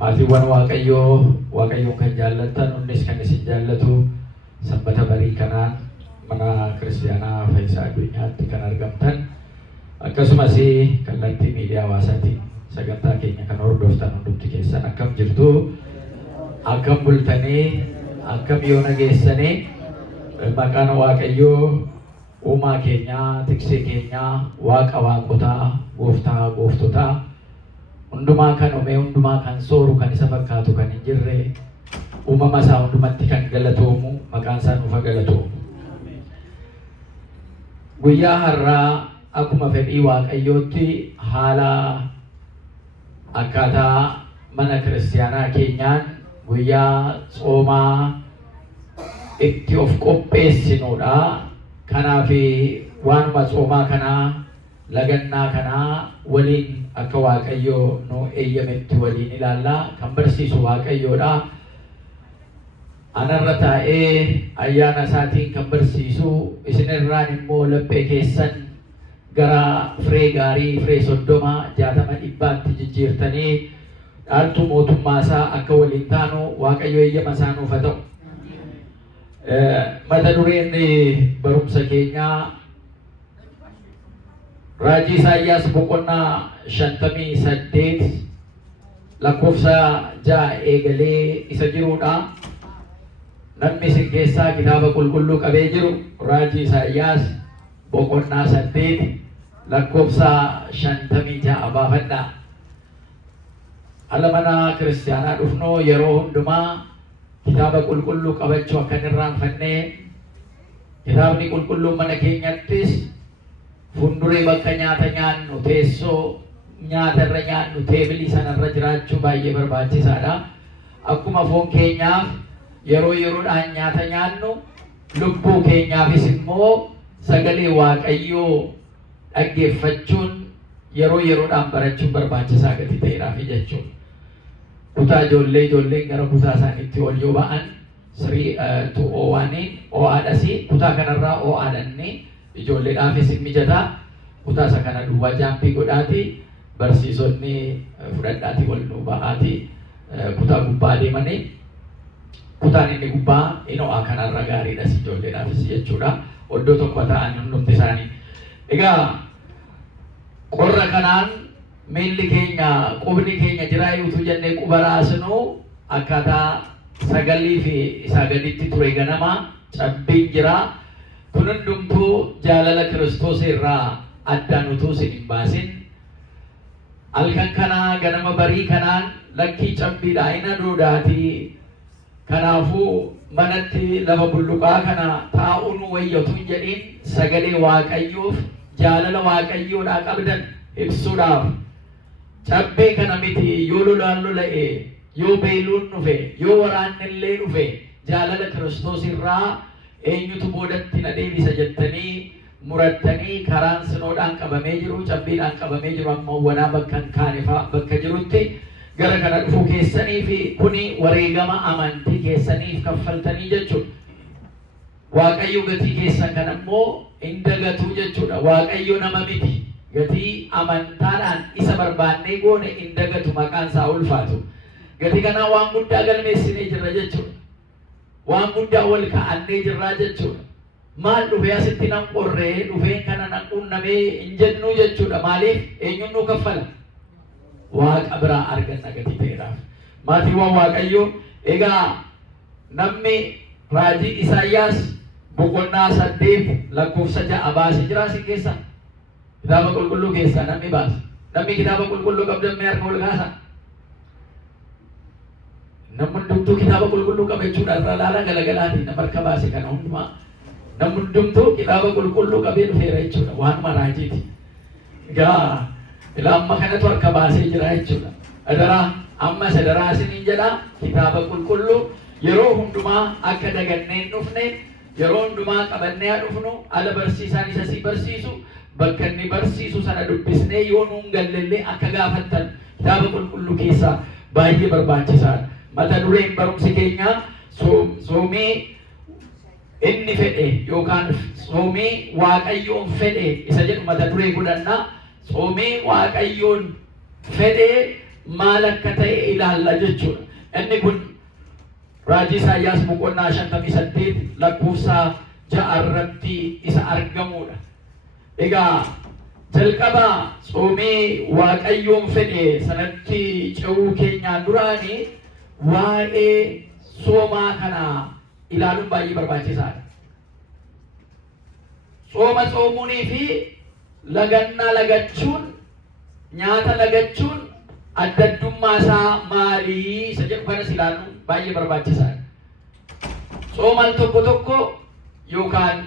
Maatiiwwan Waaqayyoo kan jaallatan innis kan isin jaallatu sabbata barii kanaan mana kiristaanaa Fayyisaa Addunyaatti kan argamtan akkasumas kallattii miidiyaa hawaasaatiin sagantaa keenya kan hordoftan hundumti keessan akkam jirtu, akkam bultanii, akkam yoo nageessanii maqaan Waaqayyoo uumaa keenyaa, tiksee keenyaa, Waaqa waaqotaa, gooftaa gooftotaa hundumaa kan uume, hundumaa kan sooru, kan isa fakkaatu kan hin jirre uumama isaa hundumatti kan galatoomu maqaan isaa nuuf galatoomu. Guyyaa har'aa akkuma fedhii Waaqayyootti haala akkaataa mana kiristaanaa keenyaan guyyaa tsoomaa itti of qopheessinudha. Kanaaf waanuma tsoomaa kanaa lagannaa kanaa waliin akka Waaqayyoo nu eeyyametti waliin ilaallaa. Kan barsiisu Waaqayyoodha. Anarra taa'ee ayyaana isaatiin kan barsiisu, isinirraan immoo laphee keessan gara firee gaarii, firee 30, 60, 100tti jijjiirtanii dhaaltu mootummaa isaa akka waliin taanu Waaqayyo eeyyama isaa nuuf haa ta'u. Mata dureen barumsa keenyaa Raajii Isaayyaas boqonnaa 58 lakkoofsa 6 eegalee isa jirudha. Namni isin keessaa kitaaba qulqulluu qabee jiru Raajii Isaayyaas boqonnaa 8 lakkoofsa 56 baafadhaa. Ala mana kiristaanaa dhufnoo yeroo hundumaa kitaaba qulqulluu qabachuu akka hin irraanfanne, kitaabni qulqulluu mana keenyattis fuulduree bakka nyaata nyaannu, teessoo nyaata irra nyaannu, teebilii sanarra jiraachuu baay'ee barbaachisaadha. Akkuma foon keenyaaf yeroo yeroodhaan nyaata nyaannu, lubbuu keenyaafis immoo sagalee Waaqayyoo dhaggeeffachuun yeroo yeroodhaan barachuun barbaachisaa gadi ta'eeraafi jechuudha. Kutaa ijoolleen gara kutaa isaaniitti ol yoo ba'an 3-1 OA'dhasi. Kutaa kanarraa OA'dhanni ijoolleedhaafis mijataa. Kutaa isa kana duwwaa jaampii godhaati. Barsiisonni fudhadhaati wal nu ba'aati. Kutaa gubbaa deemanii kutaan inni gubbaa OA kanarra gaariidhas ijoolleedhaafis jechuudha. Oddoo tokko ta'an hundumti isaanii. Egaa qorra kanaan miilli keenya, qubni keenya jiraayyuutu jennee quba raasnu akkaataa sagalii fi isaa gaditti ture ganama cabbiin jira. Kun hundumtuu jaalala Kiristoos irraa addaan utuu isin hin baasin. Halkan kanaa ganama barii kanaan lakkii cabbiidha ina duudaatii. Kanaafuu manatti lafa bulluqaa kana taa'uun wayyatu hin jedhin sagalee Waaqayyoof jaalala Waaqayyoodhaa qabdan ibsuudhaaf. Cabbee kana miti yoo lolaan lola'e, yoo beeluun dhufe, yoo waraanni illee dhufe jaalala Kiristoos irraa eenyutu boodatti na deebisa jettanii murattanii karaan sinoodhaan qabamee jiru, cabbiidhaan qabamee jiru amma wanaa bakka hin kaanefaa bakka jirutti gara kana dhufuu keessanii fi kuni wareegama amantii keessaniif kaffaltanii jechuudha. Waaqayyo gatii keessan kan ammoo hin dagatu jechuudha. Waaqayyo nama miti. Gatii amantaadhaan isa barbaannee goone hin dagatu, maqaan isaa ulfaatu. Gatii kanaa waan guddaa galmeessinee jirra jechuudha. Waan guddaa wal ka'annee jirraa jechuudha. Maal dhufee asitti nan qorree dhufeen kana nan qunnamee hin jennuu jechuudha. Maaliif eenyuun nu kaffala? Waaqa biraa arganna gatii ta'eedhaaf. Maatiiwwan Waaqayyoo, egaa namni raajii Isaayyaas boqonnaa 8 lakkoofsa 6 baasee jira isin keessa. Kitaaba qulqulluu keessaa namni baasa. Namni kitaaba qulqulluu qabdamee harka ol kaasa. Namni hundumtuu kitaaba qulqulluu qaba jechuudha. Irra laala galagalaatiin nama harka baase kana hundumaa. Namni hundumtuu kitaaba qulqulluu qabee dhufeera jechuudha. Waanuma raajiiti. Egaa ilaa amma kanatu harka baasee jira jechuudha. Adaraa amma sadaraa isiniin jedha kitaaba qulqulluu yeroo hundumaa akka dagannee hin dhufne, yeroo hundumaa qabannee dhufnu ala barsiisaan isa si barsiisu bakka inni barsiisu sana dubbisnee yoo nuun gallellee akka gaafattan kitaaba qulqulluu keessaa baay'ee barbaachisaadha. Mata dureen barumsi keenyaa soomii inni fedhe yookaan soomii Waaqayyoon fedhe isa jedhu mata duree godhannaa. Soomii Waaqayyoon fedhe maal akka ta'e ilaalla jechuudha. Inni kun raajii Isaayyaas boqonnaa 58 lakkoofsa 6 irratti isa argamudha. Egaa jalqaba tsoomii Waaqayyoon fedhe sanatti ce'uu keenyaan duraanii waa'ee soomaa kana ilaaluun baay'ee barbaachisaadha. Sooma tsoomuunii fi lagannaa lagachuun, nyaata lagachuun adda addummaa isaa maalii isa jedhu kanas ilaaluun baay'ee barbaachisaadha. Soomaan tokko tokko yookaan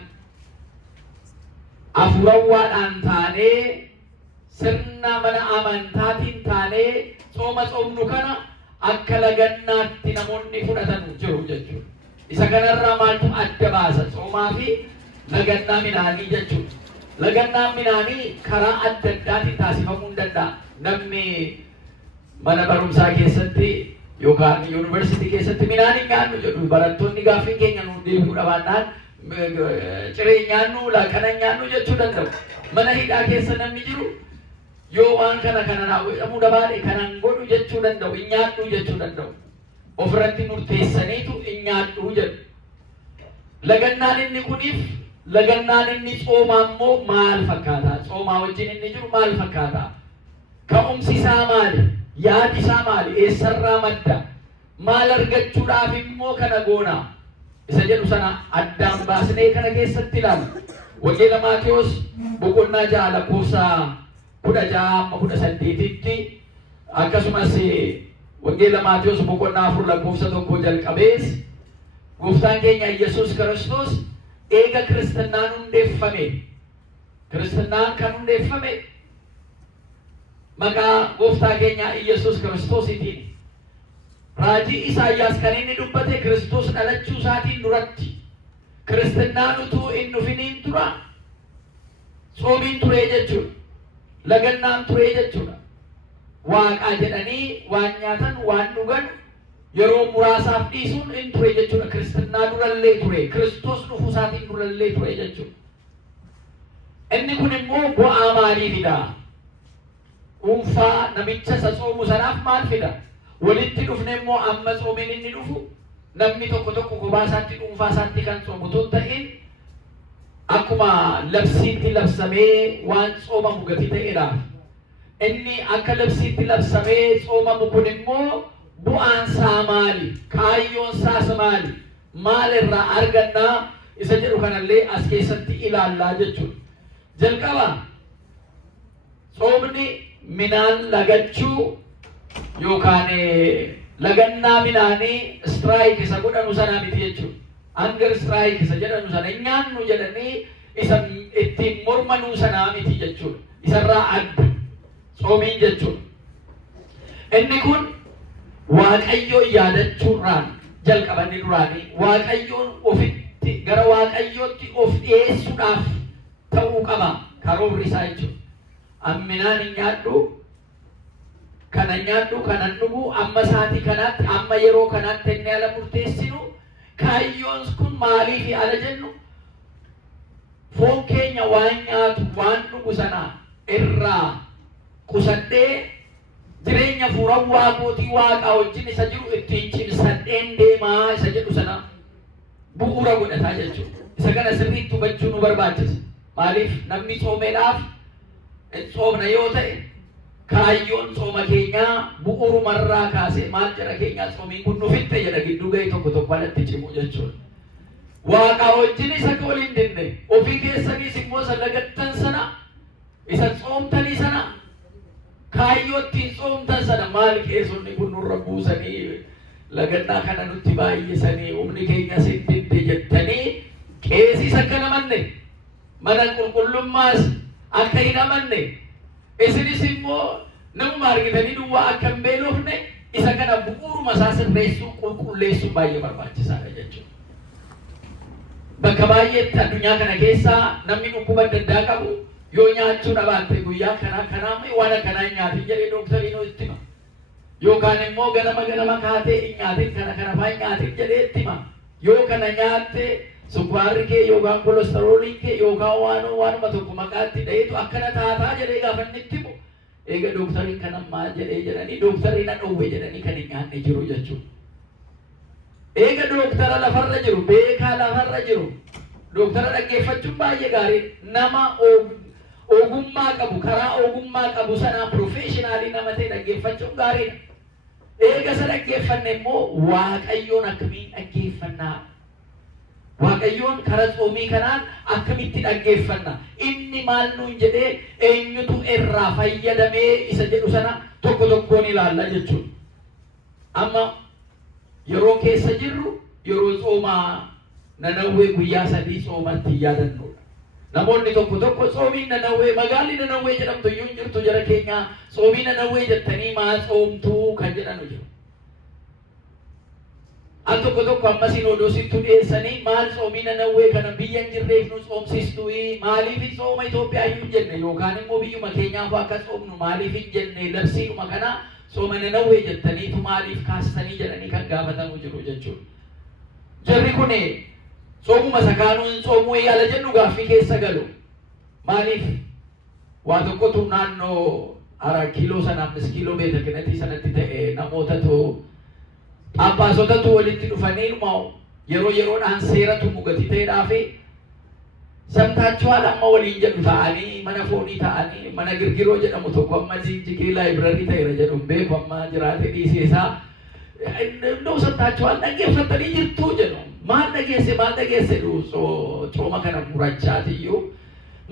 afuurawwaadhaan taanee sirna mana amantaatiin taanee sooma tsoomnu kana akka lagannaatti namoonni fudhatan jiru jechuudha. Isa kanarraa maaltu adda baasa soomaa fi lagannaa midhaanii jechuudha. Lagannaan midhaanii karaa adda addaatiin taasifamuu ni danda'a. Namni mana barumsaa keessatti yookaan yuunivarsiitii keessatti midhaan hin nyaannu jedhu barattoonni gaaffii keenya nu deebi'uu dhabaannaan ciree nyaannu laaqana nyaannu jechuu danda'u. Mana hidhaa keessa namni jiru yoo waan kana raawwatamuu dhabaadhe kanan godhu jechuu danda'u, hin nyaadhu jechuu danda'u. Ofirratti murteessaniitu hin nyaadhu jedhu. Lagannaan inni kuniif lagannaan inni tsoomaa immoo maal fakkaata? Tsoomaa wajjin inni jiru maal fakkaata? Ka'umsi isaa maali? Yaadi isaa maali? Eessarraa madda? Maal argachuudhaaf immoo kana goona? Isa jedhu sana addaan baasnee kana keessatti ilaalu. Wangeela Maatewos boqonnaa 6 lakkoofsa 16-18tti akkasumas wangeela Maatewos boqonnaa 4 lakkoofsa 1 jalqabees Gooftaan keenya Yesuus Kiristoos eega kiristinnaan kan hundeeffame maqaa Gooftaa keenya Yesuus Kiristoositiin. Raajii Isaayyaas kan inni dubbate Kiristoos dhalachuu isaatiin duratti kiristinnaan utuu hin dhufiniin dura tsoomiin turee jechuudha. Lagannaan turee jechuudha. Waaqaa jedhanii waan nyaatan waan dhugan yeroo muraasaaf dhiisuun hin ture jechuudha. Kiristinnaa durallee ture. Kiristoos dhufuu isaatiin durallee ture jechuudha. Inni kun immoo bu'aa maalii fida? Dhuunfaa namicha isa tsoomu sanaaf maal fida? Walitti dhufne immoo amma tsoomiin inni dhufu namni tokko tokko kophaa isaatti dhuunfaa isaatti kan tsoomu tun ta'in akkuma labsiitti labsamee waan tsoomamu gatii ta'edhaaf. Inni akka labsiitti labsamee tsoomamu kun immoo bu'aan isaa maali? Kaayyoon isaas maali? Maal irraa argannaa? Isa jedhu kanallee as keessatti ilaallaa jechuudha. Jalqaba tsoomni midhaan lagachuu yookaan lagannaa midhaanii istiraayik isa godhanu sanaa miti jechuudha. Hunger strike isa jedhanu sana nyaannu jedhanii isa ittiin mormanuu sanaa miti jechuudha. Isarraa adda tsoomiin jechuudha. Inni kun Waaqayyoon yaadachuudhaan jalqabanni duraanii Waaqayyoon ofitti gara Waaqayyootti of dhiyeessuudhaaf ta'uu qaba karoorri isaa jechuudha. Amminaan hin nyaadhu, kanan dhugu, amma sa'aatii kanaatti, amma yeroo kanaatti inni ala murteessinu kaayyoon kun maaliif ala jennu foon keenya waan nyaatu waan dhugu sana irraa qusadhee jireenya fuurawwaa kootii Waaqaa wajjin isa jiru ittiin cimsadheen deemaa isa jedhu sana bu'uura godhataa jechuudha. Isa kana sirriitti hubachuu nu barbaachisa. Maaliif namni tsoomeedhaaf tsoomna yoo ta'e kaayyoon tsooma keenyaa bu'uurumarraa kaasee maal jedha keenyaa tsoomiin kun nufitte jedha gidduu ga'ee tokko alatti cimu jechuudha. Waaqaa wajjin isa waliin dinne ofii keessaniis immoo isa lagattan sana isa tsoomtanii sana kaayyootiin tsoomtan sana maal keessonni kun nurra buusanii lagannaa kana nutti baay'isanii humni keenya sin didde jettanii qeesiis akka namanne mana qulqullummaas akka hin amanne isinis immoo namuma argitanii duwwaa akka hin beelofne isa kana bu'uuruma isaa sirreessuu qulqulleessuun baay'ee barbaachisaadha jechuudha. Bakka baay'eetti addunyaa kana keessaa namni dhukkuba adda addaa qabu yoo nyaachuu dhabaate guyyaa kanaa waan akkanaa nyaatin jedhee doktariin itti hima. Yookaan immoo ganama kaatee hin nyaatin kana faa nyaatin jedhee itti hima. Yoo kana nyaatte sukkaarri kee yookaan kolesterooliin kee yookaan waanuma tokko maqaatti dhaheetu akkana taataa jedhee gaafa inni itti himu Eega doktariin kanammaa jedhanii doktariin na dhowwe jedhanii kan hin nyaanne jiru jechuudha. Eega doktara lafarra jiru, beekaa lafarra jiru, doktara dhaggeeffachuun baay'ee gaarii. Nama ogummaa qabu, karaa ogummaa qabu sanaa professionaalii nama ta'e dhaggeeffachuun gaariidha. Eega isa dhaggeeffanne immoo Waaqayyoon akkamiin dhaggeeffannaa? Waaqayyoon karaa xoomii kanaan akkamitti dhaggeeffanna? Inni maal nuun jedhee eenyutu irraa fayyadamee isa jedhu sana tokko tokkoon ilaalla jechuudha. Amma yeroo keessa jirru yeroo xoomaa Nanawwee guyyaa 3 xoomatti yaadannudha. Namoonni tokko tokko xoomiin Nanawwee magaalli Nanawwee jedhamtu iyyuu hin jirtu jara keenya xoomii Nanawwee jettanii maa xoomtuu kan jedhanu jiru. Al tokko tokko amma Sinoodositti dhiyeessanii maal xoomii Nanawwee kana biyya hin jirreef nu xoomsistuu maaliif xooma Itoophiyaa hin jenne yookaan immoo biyyuma keenyaaf akka xoomnu maaliif hin jenne labsiidhuma kana xooma Nanawwee jettaniitu maaliif kaastanii jedhanii kan gaafatamu jiru jechuudha. Jarri kun xoomuma sakaanuun xoomuu yaala jennu gaaffii keessa galu. Maaliif waa tokkotu naannoo 4 kiiloo sana 5 kiiloo beeta kanatii sanatti ta'e namootatu Abbaasotatu walitti dhufaniiruma yeroodhaan seeratu mugati ta'eedhaa fi samtaachuwaan amma waliin jedhu ta'anii mana foonii ta'anii mana girgiroo jedhamu tokko amma Jinjigii laayibrarii ta'eera jedhu beeku amma jiraate dhiiseesaa indoo samtaachuwaan dhaggeeffattanii jirtuu jedhu maal dhageesse xooma kana murachaatiyyuu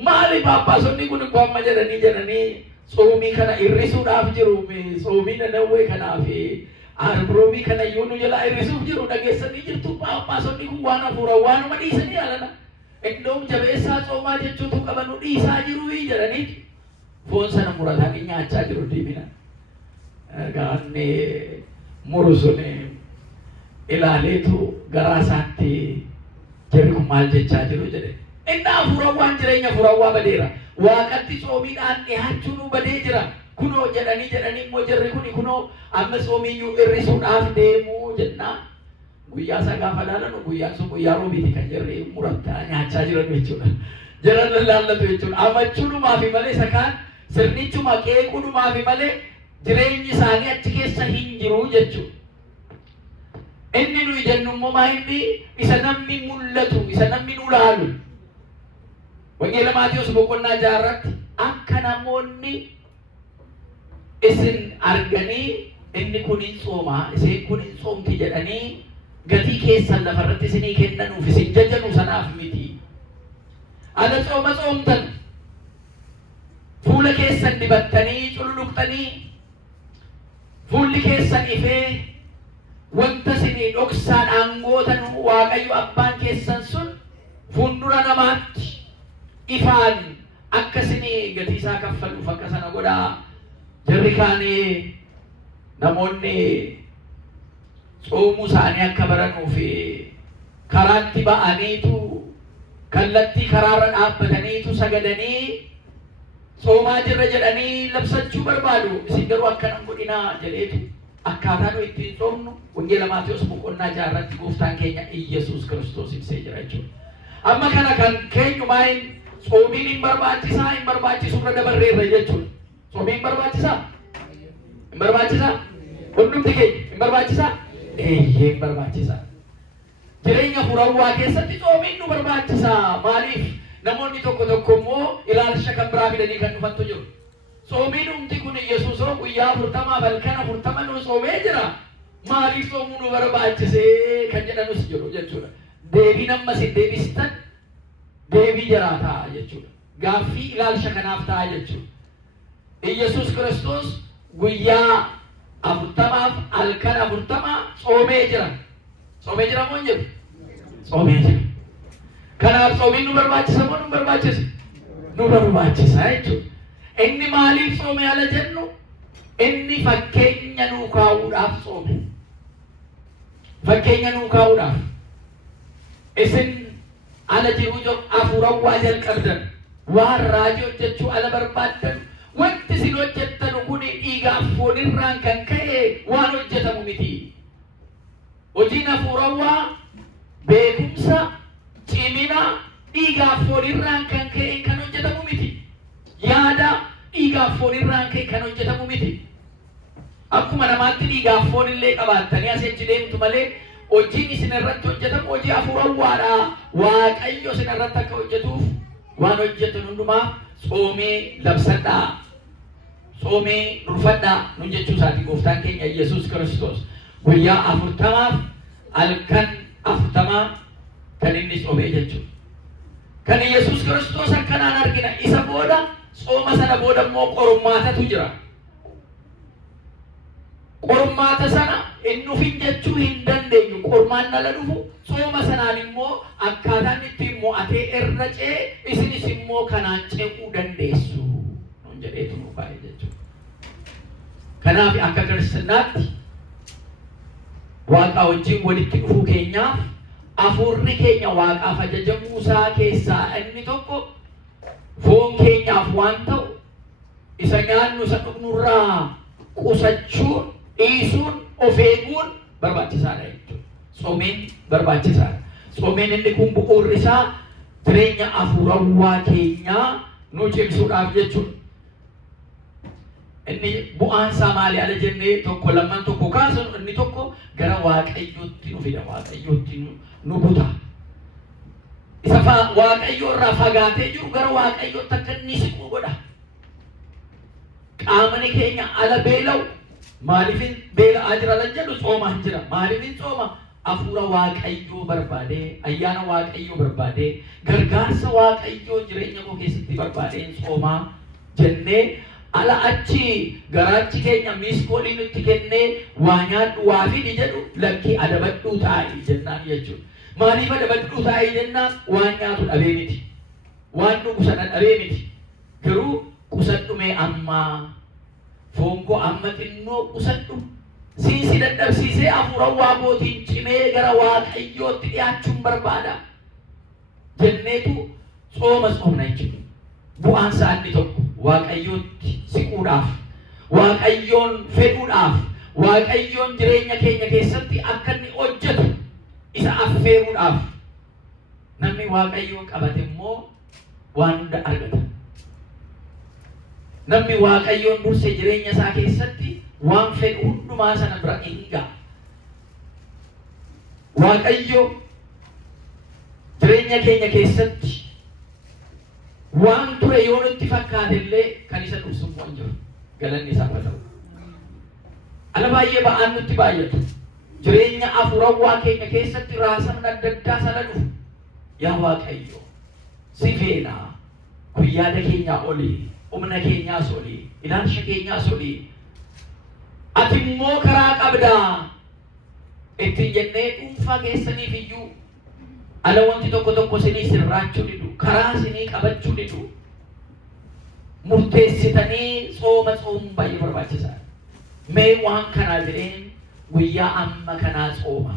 maaliif abbaasonni kun immoo amma jedhanii xoomii kana irrisuudhaaf jiru xoomii Nanawwee kanaafi Arbroobii kana iyyuu nu jala irrisuuf jiru dhageessanii jirtu abbaasonni kun waan hafuura waanuma dhiisanii alana iddoon jabeessaa xoomaa jechuutu qaba nu dhiisaa jiru jedhanii foon sana muratanii nyaachaa jiru deebina. Gaanni muru sun ilaaleetu garaa isaatti jarri kun maal jechaa jiru jedhe. Inni hafuurawwan jireenya hafuurawwaa badeera. Waaqatti xoomiidhaan dhiyaachuu nu badee jira. Kunoo jedhanii immoo jarri kun kunoo amma xoomiyyuu irrisuudhaaf deemuu jennaa. Guyyaa isaa gaafa laalanu guyyaan sun guyyaa roobiiti kan jarri murattaa nyaachaa jiran jechuudha. Jaran laallatu jechuudha. Amachuudhumaafi malee sakaan sirnichuma qeequudhumaafi malee jireenyi isaanii achi keessa hin jiru jechuudha. Inni nuyi jennu immoo maayinni isa namni mul'atu, isa namni nu laalu. Wangeela Maatiyos boqonnaa 6 irratti akka namoonni isin arganii inni kun hin xoomaa, isin kun hin xoomti jedhanii gatii keessan lafarratti isinii kennanuuf isin jajanu sanaaf miti. Ala xooma xoomtan fuula keessan dibattanii cululuqxanii fuulli keessan ifee wanta isinii dhoksaan aangootan Waaqayyo abbaan keessan sun fuuldura namaatti ifaan akka isinii gatii isaa kaffaluuf akka sana godhaa. Jarri kaanii namoonni xoomuu isaanii akka baranuuf karaatti ba'aniitu kallattii karaarra dhaabbataniitu sagadanii xoomaa jirra jedhanii labsachuu barbaadu. Isin garuu akkanan godhinaa jedheetu akkaataa nu ittiin xoomnu Wangeela Maatiyos boqonnaa 6 irratti gooftaan keenya Iyesuus Kiristoos ibsee jira jechuudha. Amma kana kan keenyumaan xoomiin hin barbaachisu irra dabarreerra jechuudha. Xoomiin barbaachisaa? Hin barbaachisaa? Hundumti keenya hin barbaachisaa? Hin barbaachisaa. Jireenya hafuurawwaa keessatti xoomiin nu barbaachisaa. Maaliif namoonni tokko immoo ilaalcha kan biraa fidanii kan dhufantu jiru. Xoomiin humti kun Yesuusoo guyyaa 40 halkan 40 nu xoomee jira. Maaliif xoomuu nu barbaachisee kan jedhanus jiru jechuudha. Deebii nammas hin deebistan deebii jaraa ta'a jechuudha. Gaaffii ilaalcha kanaaf ta'a jechuudha. Iyesuus Kiristoos guyyaa 40 halkan 40 xoomee jira. Xoomee jira moo hin jiru? Xoomee jira. Kanaaf xoomiin nu barbaachisa moo nu barbaachisa? Nu barbaachisa jechuudha. Inni maaliif xoome ala jennu? Inni fakkeenya nuu kaa'uudhaaf xoome. Fakkeenya nuu kaa'uudhaaf. Isin ala jiru hafuurawwaa jalqabdan waan raajii hojjechuu ala barbaaddan wanti isin hojjettan kun dhiigaaf foonirraan kan ka'e waan hojjetamu miti. Hojiin hafuurawwaa beekumsa, cimina dhiigaaf foonirraan kan ka'e kan hojjetamu miti. Yaada dhiigaaf foon irraan kee kan hojjetamu miti. Akkuma namaatti dhiigaaf foon illee qabaattanii asii achi deemtu malee hojiin isin irratti hojjetamu hojii hafuurawwaadha. Waaqayyo isin irratti akka hojjetuuf waan hojjetan hundumaa soomee labsadhaa. Soomee durfadhaa nun jechuu isaati gooftaan keenya Yesuus Kiristoos. Guyyaa 40 halkan 40 kan inni soomee jechuudha. Kan Yesuus Kiristoos akkanaan argina. Isa booda sooma sana booda immoo qormaatatu jira. Qormaata sana inni ufin jechuu hin dandeenyu. Qormaan ala dhufu sooma sanaan immoo akkaataan ittiin mo'atee irra ce'e isinis immoo kanaan ce'uu dandeessu. Nun jedheetu nu baay'ee jechuudha. Kanaaf akka kiristaanaatti Waaqa wajjin walitti dhufuu keenyaaf hafuurri keenya Waaqaaf ajajamuu isaa keessaa inni tokko foon keenyaaf waan ta'u isa nyaannu isa dhugnurraa qusachuun dhiisuun of eeguun barbaachisaadha jechuudha. Soomeen barbaachisaadha. Soomeen inni kun bu'uurri isaa jireenya hafuurawwaa keenyaa nu cimsuudhaaf jechuudha. Inni bu'aan isaa maali ala jennee tokko lamman tokko kaasan inni tokko gara Waaqayyootti nu fida. Waaqayyootti nu buta. Isa Waaqayyoo irraa fagaatee jiru gara Waaqayyootti akka inni siqu godha. Qaamni keenya ala beela'u maaliifin beela'aa jira lan jedhu soomaan jira. Maaliifin sooma hafuura Waaqayyoo barbaadee ayyaana Waaqayyoo barbaadee gargaarsa Waaqayyoo jireenya koo keessatti barbaadeen soomaa jennee ala achi garaachi keenya miiskoolii nutti kennee waa nyaadhu waa fidi jedhu lakkii adabadhuu taa'ii jennaan jechuudha. Maaliif adabadhuu taa'ii jennaan waan nyaatu dhabee miti. Waan dhugu sana dhabee miti. Garuu qusadhumee ammaa foon koo amma xinnoo qusadhu siinsi dadhabsiisee hafuurawwaa kootiin cimee gara Waaqayyootti dhiyaachuun barbaada jenneetu sooma soomna jechuudha. Bu'aan isaa inni tokko Waaqayyootti siquudhaaf, Waaqayyoon fedhuudhaaf, Waaqayyoon jireenya keenya keessatti akka inni hojjetu isa affeeruudhaaf. Namni Waaqayyoo qabate immoo waan hunda argata. Namni Waaqayyoon durse jireenya isaa keessatti waan fedhu hundumaa sana bira hin ga'a. Waaqayyo jireenya keenya keessatti waan ture yoo nutti fakkaate illee kan isa dhufsu waan jiru galanni isaa haa ta'u. Ala baay'ee ba'aan nutti baay'atu. Jireenya hafuurawwaa keenya keessatti raasamni adda addaa sana dhufu. Yaa Waaqayyo si feena kun yaada keenyaa olii, humna keenyaas olii, ilaalcha keenyaas olii. Ati immoo karaa qabdaa ittiin jennee dhuunfaa keessaniif iyyuu ala wanti tokko tokko sinii sirraachuu didu, karaa sinii qabachuu didu, murteessitanii sooma soomuun baay'ee barbaachisaadha. Mee waan kanaa jedheen guyyaa amma kanaa sooma.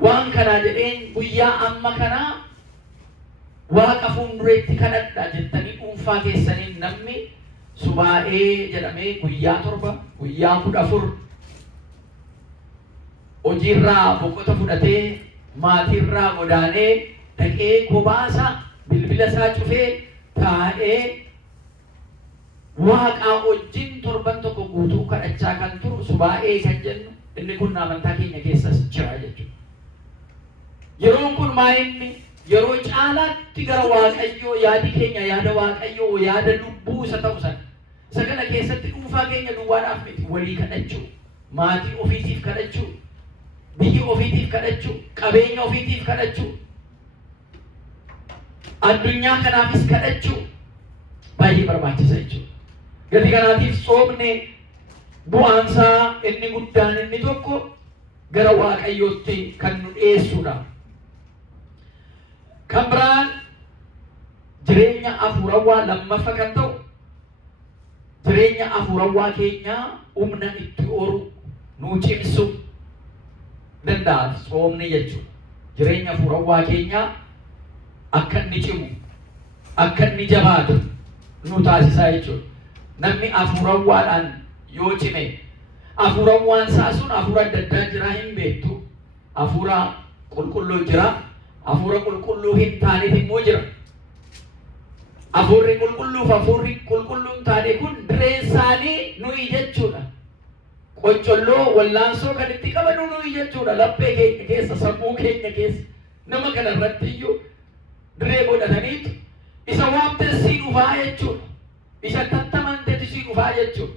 Waan kanaa jedheen guyyaa amma kanaa Waaqa fuuldureetti kadhadhaa jettanii dhuunfaa keessaniin namni subaa'ee jedhamee guyyaa 7, guyyaa 14 hojiirraa boqota fudhatee maatiirraa godaanee dhaqee kophaasa bilbila isaa cufee taa'ee Waaqaa wajjin torban tokko guutuu kadhachaa kan turu subaa'ee kan jennu inni kun amantaa keenya keessas jira jechuudha. Yeroon kun maa'inni yeroo caalaatti gara Waaqayyoo yaadi keenya yaada Waaqayyoo yaada lubbuu isa ta'u sana. Isa kana keessatti dhuunfaa keenya duwwaadhaaf miti walii kadhachuu, maatii ofiitiif kadhachuu, biyya ofiitiif kadhachuu, qabeenya ofiitiif kadhachuu, addunyaa kanaafis kadhachuu baay'ee barbaachisa jechuudha. Gati kanaatiif soomne bu'aansaa inni guddaan inni tokko gara Waaqayyootti kan nu dhiyeessudha. Kan biraan jireenya hafuurawwaa lammaffaa kan ta'u jireenya hafuurawwaa keenyaa humna itti horu nuu cimsu danda'a soomni jechuudha. Jireenya hafuurawwaa keenyaa akka inni cimu, akka inni jabaatu nu taasisaa jechuudha. Namni hafuurawwaadhaan yoo cime, hafuurawwaan isaa sun hafuura adda addaa jira hin beektu. Hafuura qulqulluu jira, hafuura qulqulluu hin taaneef immoo jira. Afuurri qulqulluuf afuurri qulqulluun taane kun direen isaanii nuyi jechuudha. Qoncolloo wallaansoo kan itti qabanu nuyi jechuudha. Laphee keenya keessa sammuu keenya keessa nama kana irratti iyyuu diree godhataniitu isa waamte sii dhufaa jechuudha. Isa tattamante sii dhufaa jechuudha.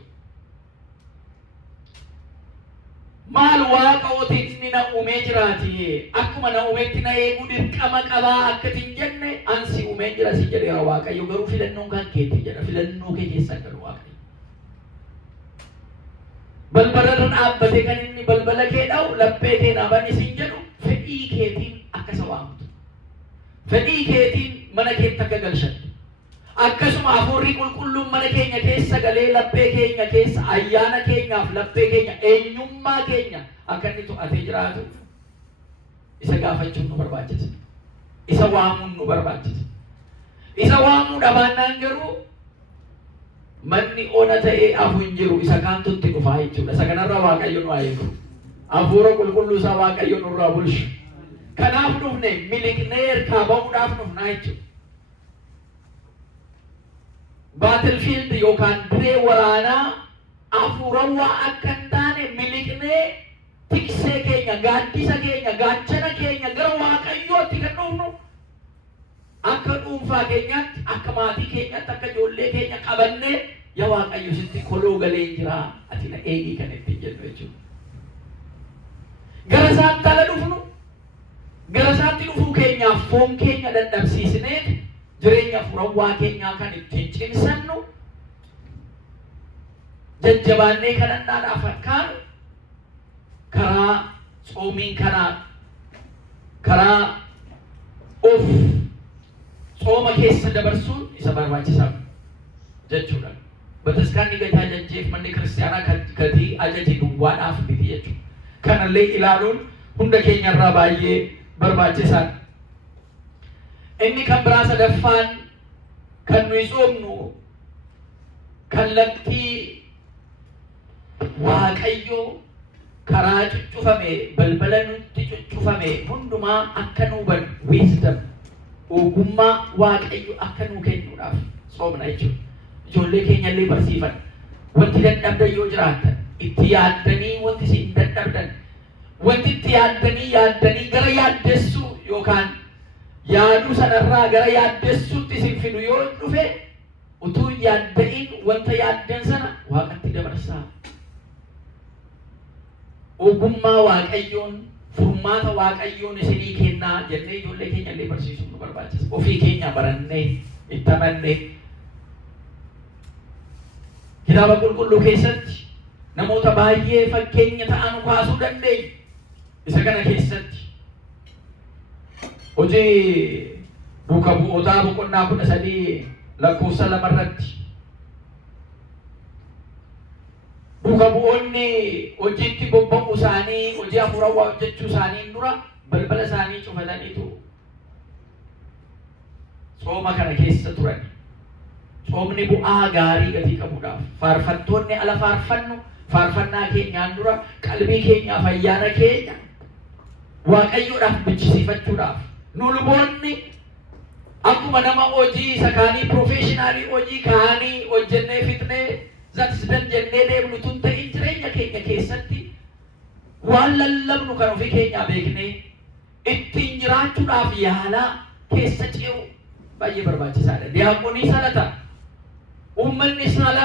Maal waaqootiin inni na uumee jiraati. Akkuma na uumetti na eeguu dirqama qabaa akkatiin jenne ansi uumee jira si jedheera Waaqayyo. Garuu filannoon kan keetti jedha. Filannoo kee keessa galu Waaqayyo. Balbala irra dhaabbatee kan inni balbala kee dha'u laphee kee dhaabani siin jedhu fedhii keetiin akka isa waamtu. Fedhii keetiin mana keetti akka galchattu. Akkasuma afuurri qulqulluun mana keenya keessa galee laphee keenya keessa ayyaana keenyaaf laphee keenya eenyummaa keenya akka inni to'atee jiraatu isa gaafachuun nu barbaachisa. Isa waamuun nu barbaachisa. Isa waamuu dhabaannaan garuu manni ona ta'ee afu hin jiru isa kaantu itti dhufaa jechuudha. Isa kanarra Waaqayyo nu haa eegu. Afuura qulqulluu isaa Waaqayyo nurraa bulchu. Kanaaf dhufne miliqnee harkaa ba'uudhaaf dhufnaa jechuudha. Battlefield yookaan diree waraanaa afuurawaa akka hin taane miliqnee tiksee keenya, gaaddisa keenya, gaachana keenya gara Waaqayyootti kan dhufnu akka dhuunfaa keenyaatti, akka maatii keenyaatti, akka ijoollee keenya qabannee yaa Waaqayyo sitti koloo galee jira ati na eegii kan ittiin jennu jechuudha. Gara isaatti ala dhufnu, gara isaatti dhufuu keenyaaf foon keenya dadhabsiisneet jireenya afuurawaa keenyaa kan ittiin cimsannu jajjabaannee kadhannaadhaaf akkaanu karaa tsoomiin karaa of tsooma keessa dabarsuun isa barbaachisaa jechuudha. Bataskaanni gataa jajjeef manni kiristaanaa gatii ajaji duwwaadhaaf miti jechuudha. Kanallee ilaaluun hunda keenyarraa baay'ee barbaachisaadha. Inni kan biraa sadaffaan kan nuyi tsoomnu kallattii Waaqayyoo karaa cuccufame balbala nutti cuccufame hundumaa akka nu hubannu wisdom ogummaa Waaqayyo akka nu kennuudhaaf tsoomna jechuudha. Ijoollee keenya illee barsiifan wanti dadhabdan yoo jiraatan itti yaaddanii wanti isin dadhabdan wanti itti yaaddanii gara yaaddessuu yookaan yaaduu sanarraa gara yaaddessuutti isin fidu yoo dhufe utuu yaadda'in wanta yaaddan sana Waaqatti dabarsaa. Ogummaa Waaqayyoon furmaata Waaqayyoon isinii kennaa jennee ijoollee keenya illee barsiisuu nu barbaachisa. Ofii keenya barannee itti amannee kitaaba qulqulluu keessatti namoota baay'ee fakkeenya ta'an kaasuu dandeenya. Isa kana keessatti hojii duuka bu'ootaa boqonnaa 13 lakkoofsa 2 irratti duuka bu'oonni hojiitti bobba'uu isaanii hojii afuurawaa hojjechuu isaanii dura balbala isaanii cufataniitu tsooma kana keessa turan. Tsoomni bu'aa gaarii gatii qabuudhaaf faarfattoonni ala faarfannu faarfannaa keenyaan dura qalbii keenyaaf ayyaana keenya Waaqayyoodhaaf bichisiifachuudhaaf nu luboonni akkuma nama hojii isa kaanii professionaalii hojii kaanii hojjennee fixnee zaksidan jennee deemnu tun ta'in jireenya keenya keessatti waan lallabnu kan ofii keenyaa beeknee ittiin jiraachuudhaaf yaalaa keessa ce'u baay'ee barbaachisaadha. Diyaaqonii salata uummanni sala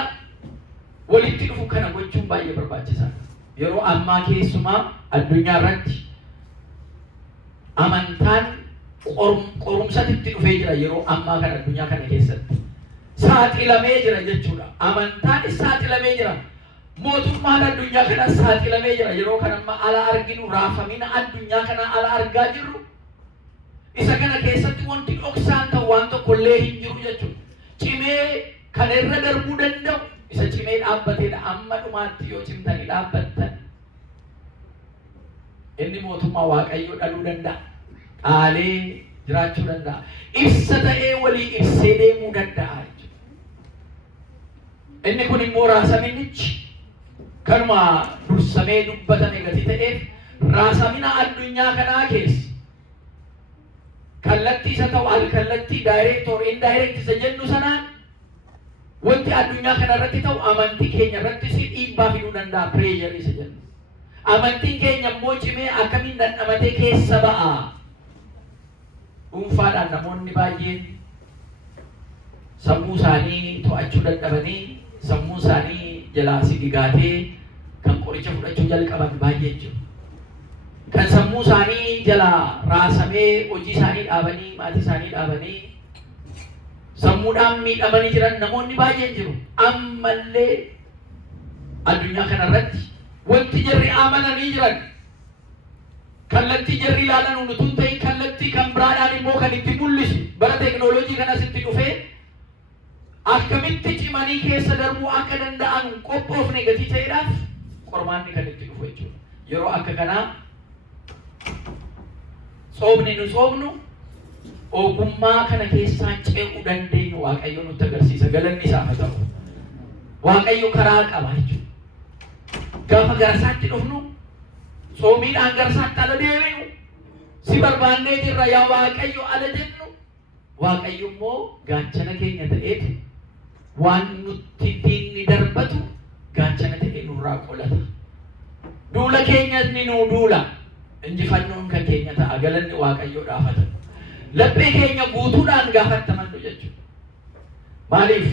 walitti dhufu kana gochuun baay'ee barbaachisaadha. Yeroo ammaa keessumaa addunyaa irratti amantaan qorumsatti dhufee jira. Yeroo ammaa kana addunyaa kana keessatti saaxilamee jira jechuudha. Amantaan saaxilamee jira. Mootummaan addunyaa kana saaxilamee jira. Yeroo kana amma ala arginu raafamina addunyaa kana ala argaa jirru isa kana keessatti wanti dhoksaan ta'u waan tokkollee hin jiru jechuudha. Cimee kana irra darbuu danda'u isa cimee dhaabbateedha. Amma dhumaatti yoo cimtanii dhaabbattan inni mootummaa Waaqayyoo dhaluu danda'a. Dhaalee jiraachuu danda'a. Ibsa ta'ee walii ibsee deemuu danda'a. Inni kun immoo raasaminichi kanuma dursamee dubbatame gatii ta'eef raasamina addunyaa kanaa keessa kallattii isa ta'u alkallattii direct or indirect isa jennu sanaan wanti addunyaa kanarratti ta'u amantii keenya irratti si dhiibbaa fiduu danda'a. Pressure isa jennu. Amantiin keenya immoo cimee akkamiin dadhamatee keessa ba'a. Dhuunfaadhaan namoonni baay'een sammuu isaanii to'achuu dadhabanii sammuu isaanii jalaa sigigaatee kan qoricha fudhachuu jalqaban baay'ee jiru. Kan sammuu isaanii jalaa raasamee hojii isaanii dhaabanii maatii isaanii dhaabanii sammuudhaan miidhamanii jiran namoonni baay'een jiru. Ammallee addunyaa kanarratti wanti jarri amananii jiran kallattii jarri ilaalan unutuun ta'in kallattii kan biraadhaan immoo kan itti mul'isu bara teeknooloojii kanas itti dhufee akkamitti cimanii keessa darbuu akka danda'an qophoofne gatii ta'eedhaaf qormaanni kan itti dhufu jechuudha. Yeroo akka kanaa soomni nu soomnu ogummaa kana keessaa ce'uu dandeenyu Waaqayyo nutti agarsiisa. Galanni isaaf haa ta'u. Waaqayyo karaa qaba jechuudha. Gaafa garsaatti dhufnu soomiidhaan garsaatti ala deeminu si barbaannee jirra yaa Waaqayyo ala jennu Waaqayyo immoo gaachana keenya ta'eeti waan nutti diinni darbatu gaachana ta'ee nurraa qolata. Duula keenyas ni nuu duula. Injifannoon kan keenya ta'a. Galanni Waaqayyoodhaaf haa ta'u. Laphee keenya guutuudhaan gaafattamannu jechuudha. Maaliif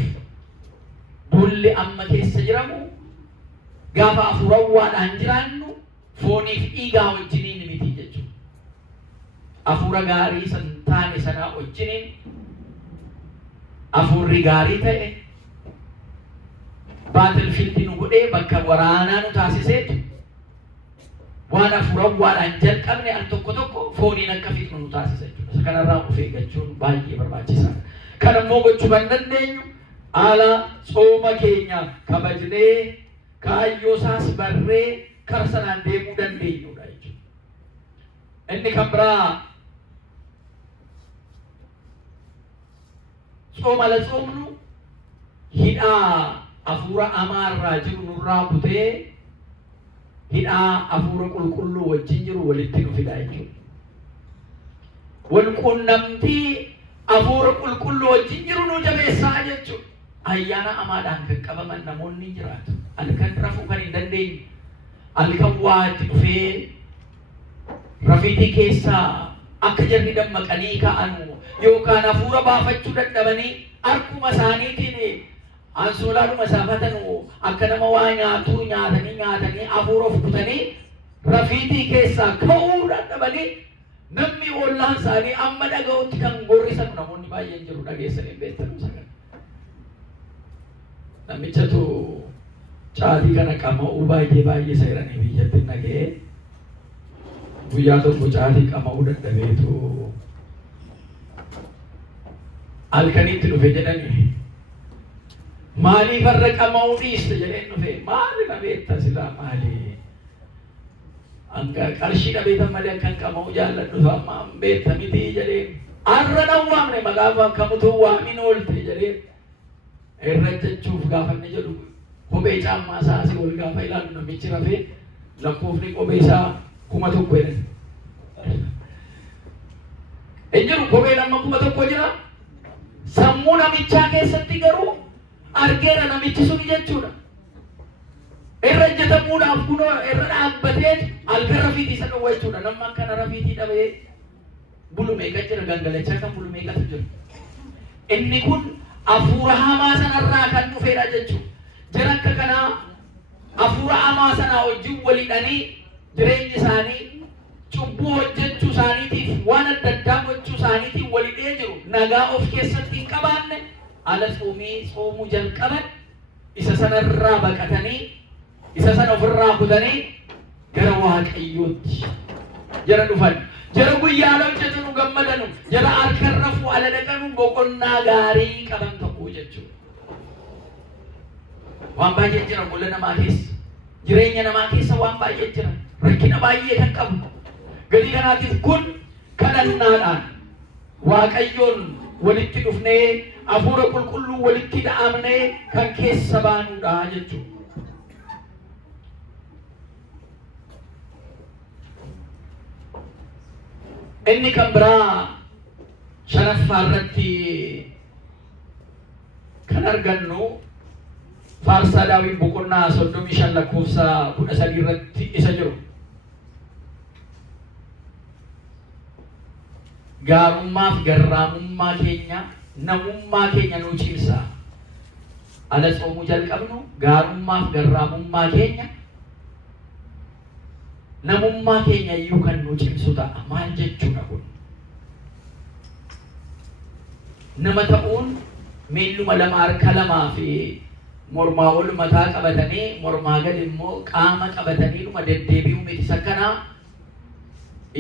duulli amma keessa jiramu gaafa hafuurawwaadhaan jiraannu fooniif dhiigaa wajjiniin miti jechuudha. Hafuura gaarii san taane sanaa wajjiniin hafuurri gaarii ta'e baatilfiildi nu godhee bakka waraanaa nu taasiseetu waan hafuurawwaadhaan jalqabne al tokko tokko fooniin akka fixnu nu taasisa jechuudha. Isa kanarraa of eeggachuun baay'ee barbaachisaadha. Kan immoo gochuu kan dandeenyu haala sooma keenya kabajnee kaayyoo isaas barree kara sanaan deemuu dandeenyudha jechuudha. Inni kan biraa sooma la soomnu hidhaa hafuura amaarraa jiru nurraa butee hidhaa hafuura qulqulluu wajjin jiru walitti nu fida jechuudha. Walquunnamtii hafuura qulqulluu wajjin jiru nu jabeessaa jechuudha. Ayyaana amaadhaan kan qabaman namoonni jiraatu. Halkan rafuu kan hin dandeenye, halkan waa itti dhufee rafiitii keessaa akka jarri dammaqanii ka'anu yookaan hafuura baafachuu dadhabanii harkuma isaaniitiin ansoolaadhuma saafatanu akka nama waa nyaatanii hafuura of kutanii rafiitii keessaa ka'uu dadhabanii namni ollaan isaanii amma dhaga'utti kan gorrisan namoonni baay'een jiru. Dhageessanii beektanuu sagan. Namichatu caatii kana qama'uu baay'ee seeranii biyyatti nagee guyyaa tokko caatii qama'uu dadhabeetu halkanitti dhufe jedhanii maaliif har'a qama'uu dhiiste jedheen dhufe maali na beekta silaa maali hanga qarshii dhabeetan malee akkan qama'uu jaalladhu amma beekta miti jedheen har'a nan waamne maqaa akkamutuu waamin oolte jedheen irra jechuuf gaafanne jedhu kophee caammaa isaa asii ol gaafa ilaalu namichi rafee lakkoofni kophee isaa 1,000 jedhan. Eenyuun kopheen amma 1,000 jira. Sammuu namichaa keessatti garuu argeera namichi suni jechuudha. Irra hojjetamuudhaaf kunoo irra dhaabbatee halkan rafiitii isa dhowwa jechuudha. Namni akkana rafiitii dhabee bulu meeqa jira gangalachaa kan bulu meeqatu jira. Inni kun hafuura hamaa sanarraa kan dhufeedha jechuudha. Jara akka kanaa hafuura hamaa sanaa wajjin walidhanii jireenyi isaanii cubbuu hojjechuu isaaniitiif waan adda addaa gochuu isaaniitiif walidhee jiru nagaa of keessatti hin qabaanne ala soomuu jalqaban isa sanarraa baqatanii isa sana ofirraa kutanii gara Waaqayyootti jara dhufan. Jara guyyaa hojjetu nu gammadanu, jara harkan rafuu ala dhaqanu boqonnaa gaarii qaban tokko jechuudha. Waan baay'ee jira gola namaa keessa, jireenya namaa keessa waan baay'ee jira, rakkina baay'ee kan qabu. Galii kanaatiif kun kadhannaadhaan Waaqayyoon walitti dhufnee hafuura qulqulluu walitti dha'amnee kan keessa baanudha jechuudha. Inni kan biraa shanaffaarratti kan argannu faarsaa Daawit boqonnaa 35 lakkoofsa 13 irratti isa jiru. Gaarummaaf garraamummaa keenya namummaa keenya nuu cimsa. Ala soomuu jalqabnu gaarummaaf garraamummaa keenya namummaa keenya iyyuu kan nuu cimsu ta'a. Maal jechuudha kun? Nama ta'uun miilluma lama harka lamaa fi mormaa ol mataa qabatanii mormaa gad immoo qaama qabatanii dhuma deddeebi'uu miti. Sakkanaa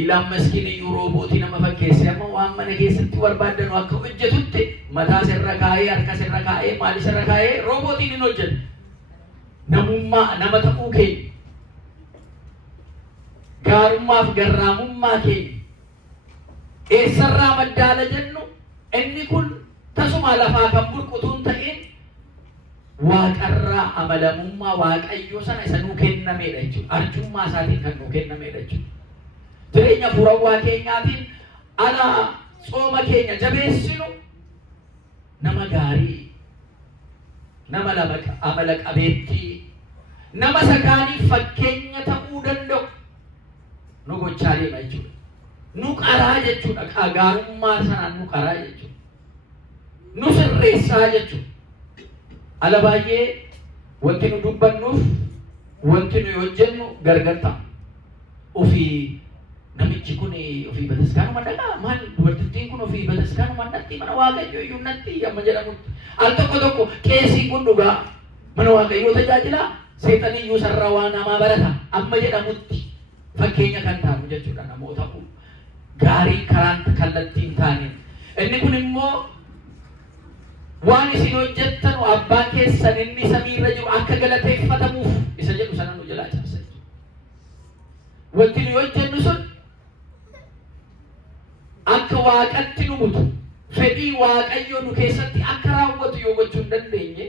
ilaan maskiin iyyuu roobootii nama fakkeesse amma waan mana keessatti barbaadanu akka hojjetutti mataa sirra kaa'ee harka sirra kaa'ee maali sirra kaa'ee roobootiin hin hojjetu. Namummaa nama ta'uu keenya gaarummaaf garraamummaa keenya eessarraa maddaala jennu inni kun tasuma lafaa kan burqutuun ta'in waaqarraa amalamummaa waaqayyoo sana isa nuu kennameedha jechuudha. Arjummaa isaatiin kan nuu kennameedha jechuudha. Jireenya furawwaa keenyaatiin ala sooma keenya jabeessinu nama gaarii, nama amala qabeettii, nama sakaaniif fakkeenya ta'uu danda'u nu gochaa deema jechuudha. Nu qaraa jechuudha. Gaarummaa sanaan nu qaraa jechuudha. Nu sirreessaa jechuudha. Ala baay'ee wanti nu dubbannuuf wanti nu hojjennu gargar ta'a. Ofii namichi kun ofii bataskaanuma dhagaa maal dubartittiin kun ofii bataskaanuma natti mana waaqayyoo iyyuu natti amma jedhamutti al tokko qeesii kun dhugaa mana waaqayyoo tajaajilaa seexanii iyyuu sarara waan namaa barata amma jedhamutti fakkeenya kan taanu jechuudha namoota gaarii karaan kallattiin taaniin. Inni kun immoo waan isin hojjettan abbaan keessan inni samiirra jiru akka galateeffatamuuf isa jedhu sana nu jalaa cabsa. Wanti nu hojjennu sun akka waaqatti nu butu fedhii waaqayyoo nu keessatti akka raawwatu yoo gochuu hin dandeenye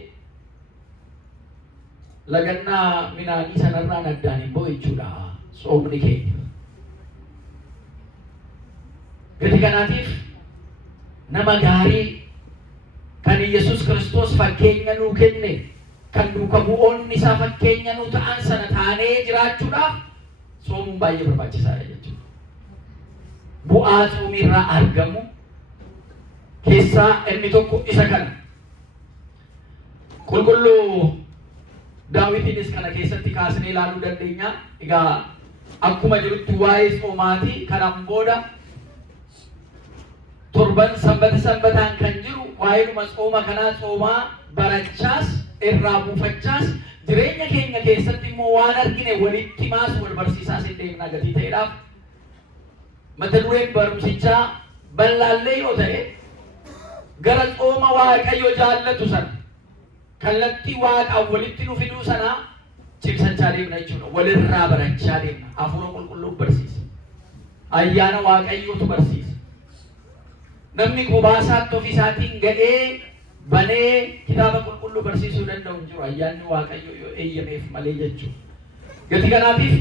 lagannaa minaanii sanarraan addaan hin ba'u jechuudha soomni keenya. Gati kanaatiif nama gaarii kan Yesus Kiristoos fakkeenya nuu kenne kan duuka bu'oonni isaa fakkeenya nuu ta'an sana taanee jiraachuudhaaf soomuun baay'ee barbaachisaadha jechuudha. Bu'aa soomirraa argamu keessaa inni tokko isa kana. Qulqulluu Daawitiinis kana keessatti kaasnee ilaaluu dandeenya. Egaa akkuma jirutti waa'ee soomaatii kanaan booda torban sanbataan kan jiru waa'eedhuma sooma kanaa soomaa barachaas irraa buufachaas jireenya keenya keessatti immoo waan argine walitti maas wal barsiisaas hin deemna gatii ta'eedhaaf mata dureen barumsichaa bal'aallee yoo ta'e gara sooma waaqayyo jaallatu sana kallattii waaqaan walitti nu fiduu sanaa cimsachaa deemna jechuudha. Walirraa barachaa deemna. Hafuura qulqulluu barsiisa. Ayyaana waaqayyootu barsiisa. Namni qubaasaatti ofii isaatiin ga'ee banee kitaaba qulqulluu barsiisuu danda'u hin jiru. Ayyaanni waaqayyoo yoo eeyyameef malee jechuudha. Gatii kanaatiif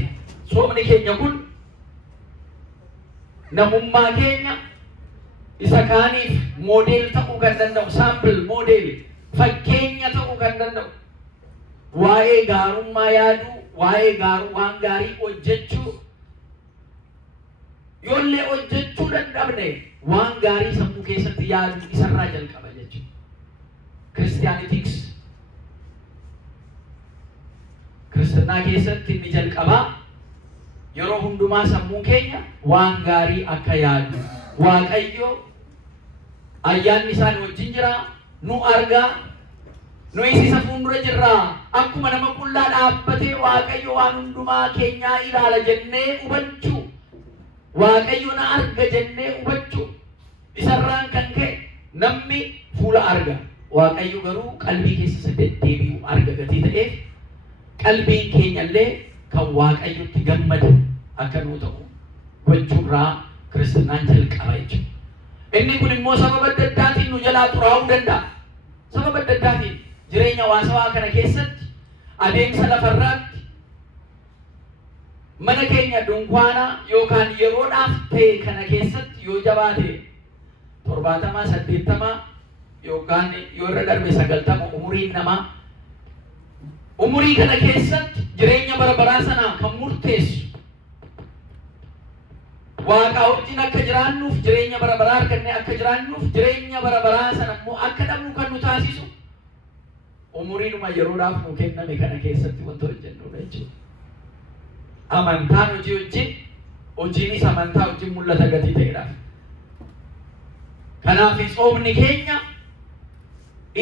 soomni keenya kun namummaa keenya isa kaaniif moodeel ta'uu kan danda'u, saampil moodeel fakkeenya ta'uu kan danda'u, waa'ee gaarummaa yaaduu, waa'ee waan gaarii hojjechuu, yoollee hojjechuu dadhabne waan gaarii sammuu keessatti yaaduu isarraa jalqaba jechuudha. Kiristiyaanitiks Kiristinnaa keessatti inni jalqabaa yeroo hundumaa sammuu keenya waan gaarii akka yaadu. Waaqayyo ayyaanni isaan wajjin jira, nu argaa, nu isa fuuldura jirra. Akkuma nama qullaa dhaabbatee Waaqayyo waan hundumaa keenyaa ilaala jennee hubachuu, Waaqayyo na arga jennee hubachuu isarraan kan ka'e namni fuula arga. Waaqayyo garuu qalbii keessa deddeebi'u arga gatii ta'eef qalbiin keenyallee kan Waaqayyotti gammadu akka nuu ta'u gochuurraa Kiristinnaan jalqaba jechuudha. Inni kun immoo sababa adda addaatiin nu jalaa xuraa'uu danda'a. Sababa adda addaatiin jireenya hawaasawaa kana keessatti adeemsa lafarraatti mana keenya dunkaana yookaan yeroodhaaf ta'e kana keessatti yoo jabaate torbaatamaa saddeettamaa yookaan yoo irra darbe 90 umuriin namaa umurii kana keessatti jireenya bara baraa sanaa kan murteessu Waaqa wajjin akka jiraannuuf jireenya bara baraa argannee akka jiraannuuf jireenya bara baraa sana immoo akka dhabnu kan nu taasisu umuriinuma yeroodhaaf nu kenname kana keessatti wanta hojjennudha jechuudha. Amantaan hojii wajjin hojiinis amantaa wajjin mul'ata gatii ta'edhaaf. Kanaaf tsoomni keenya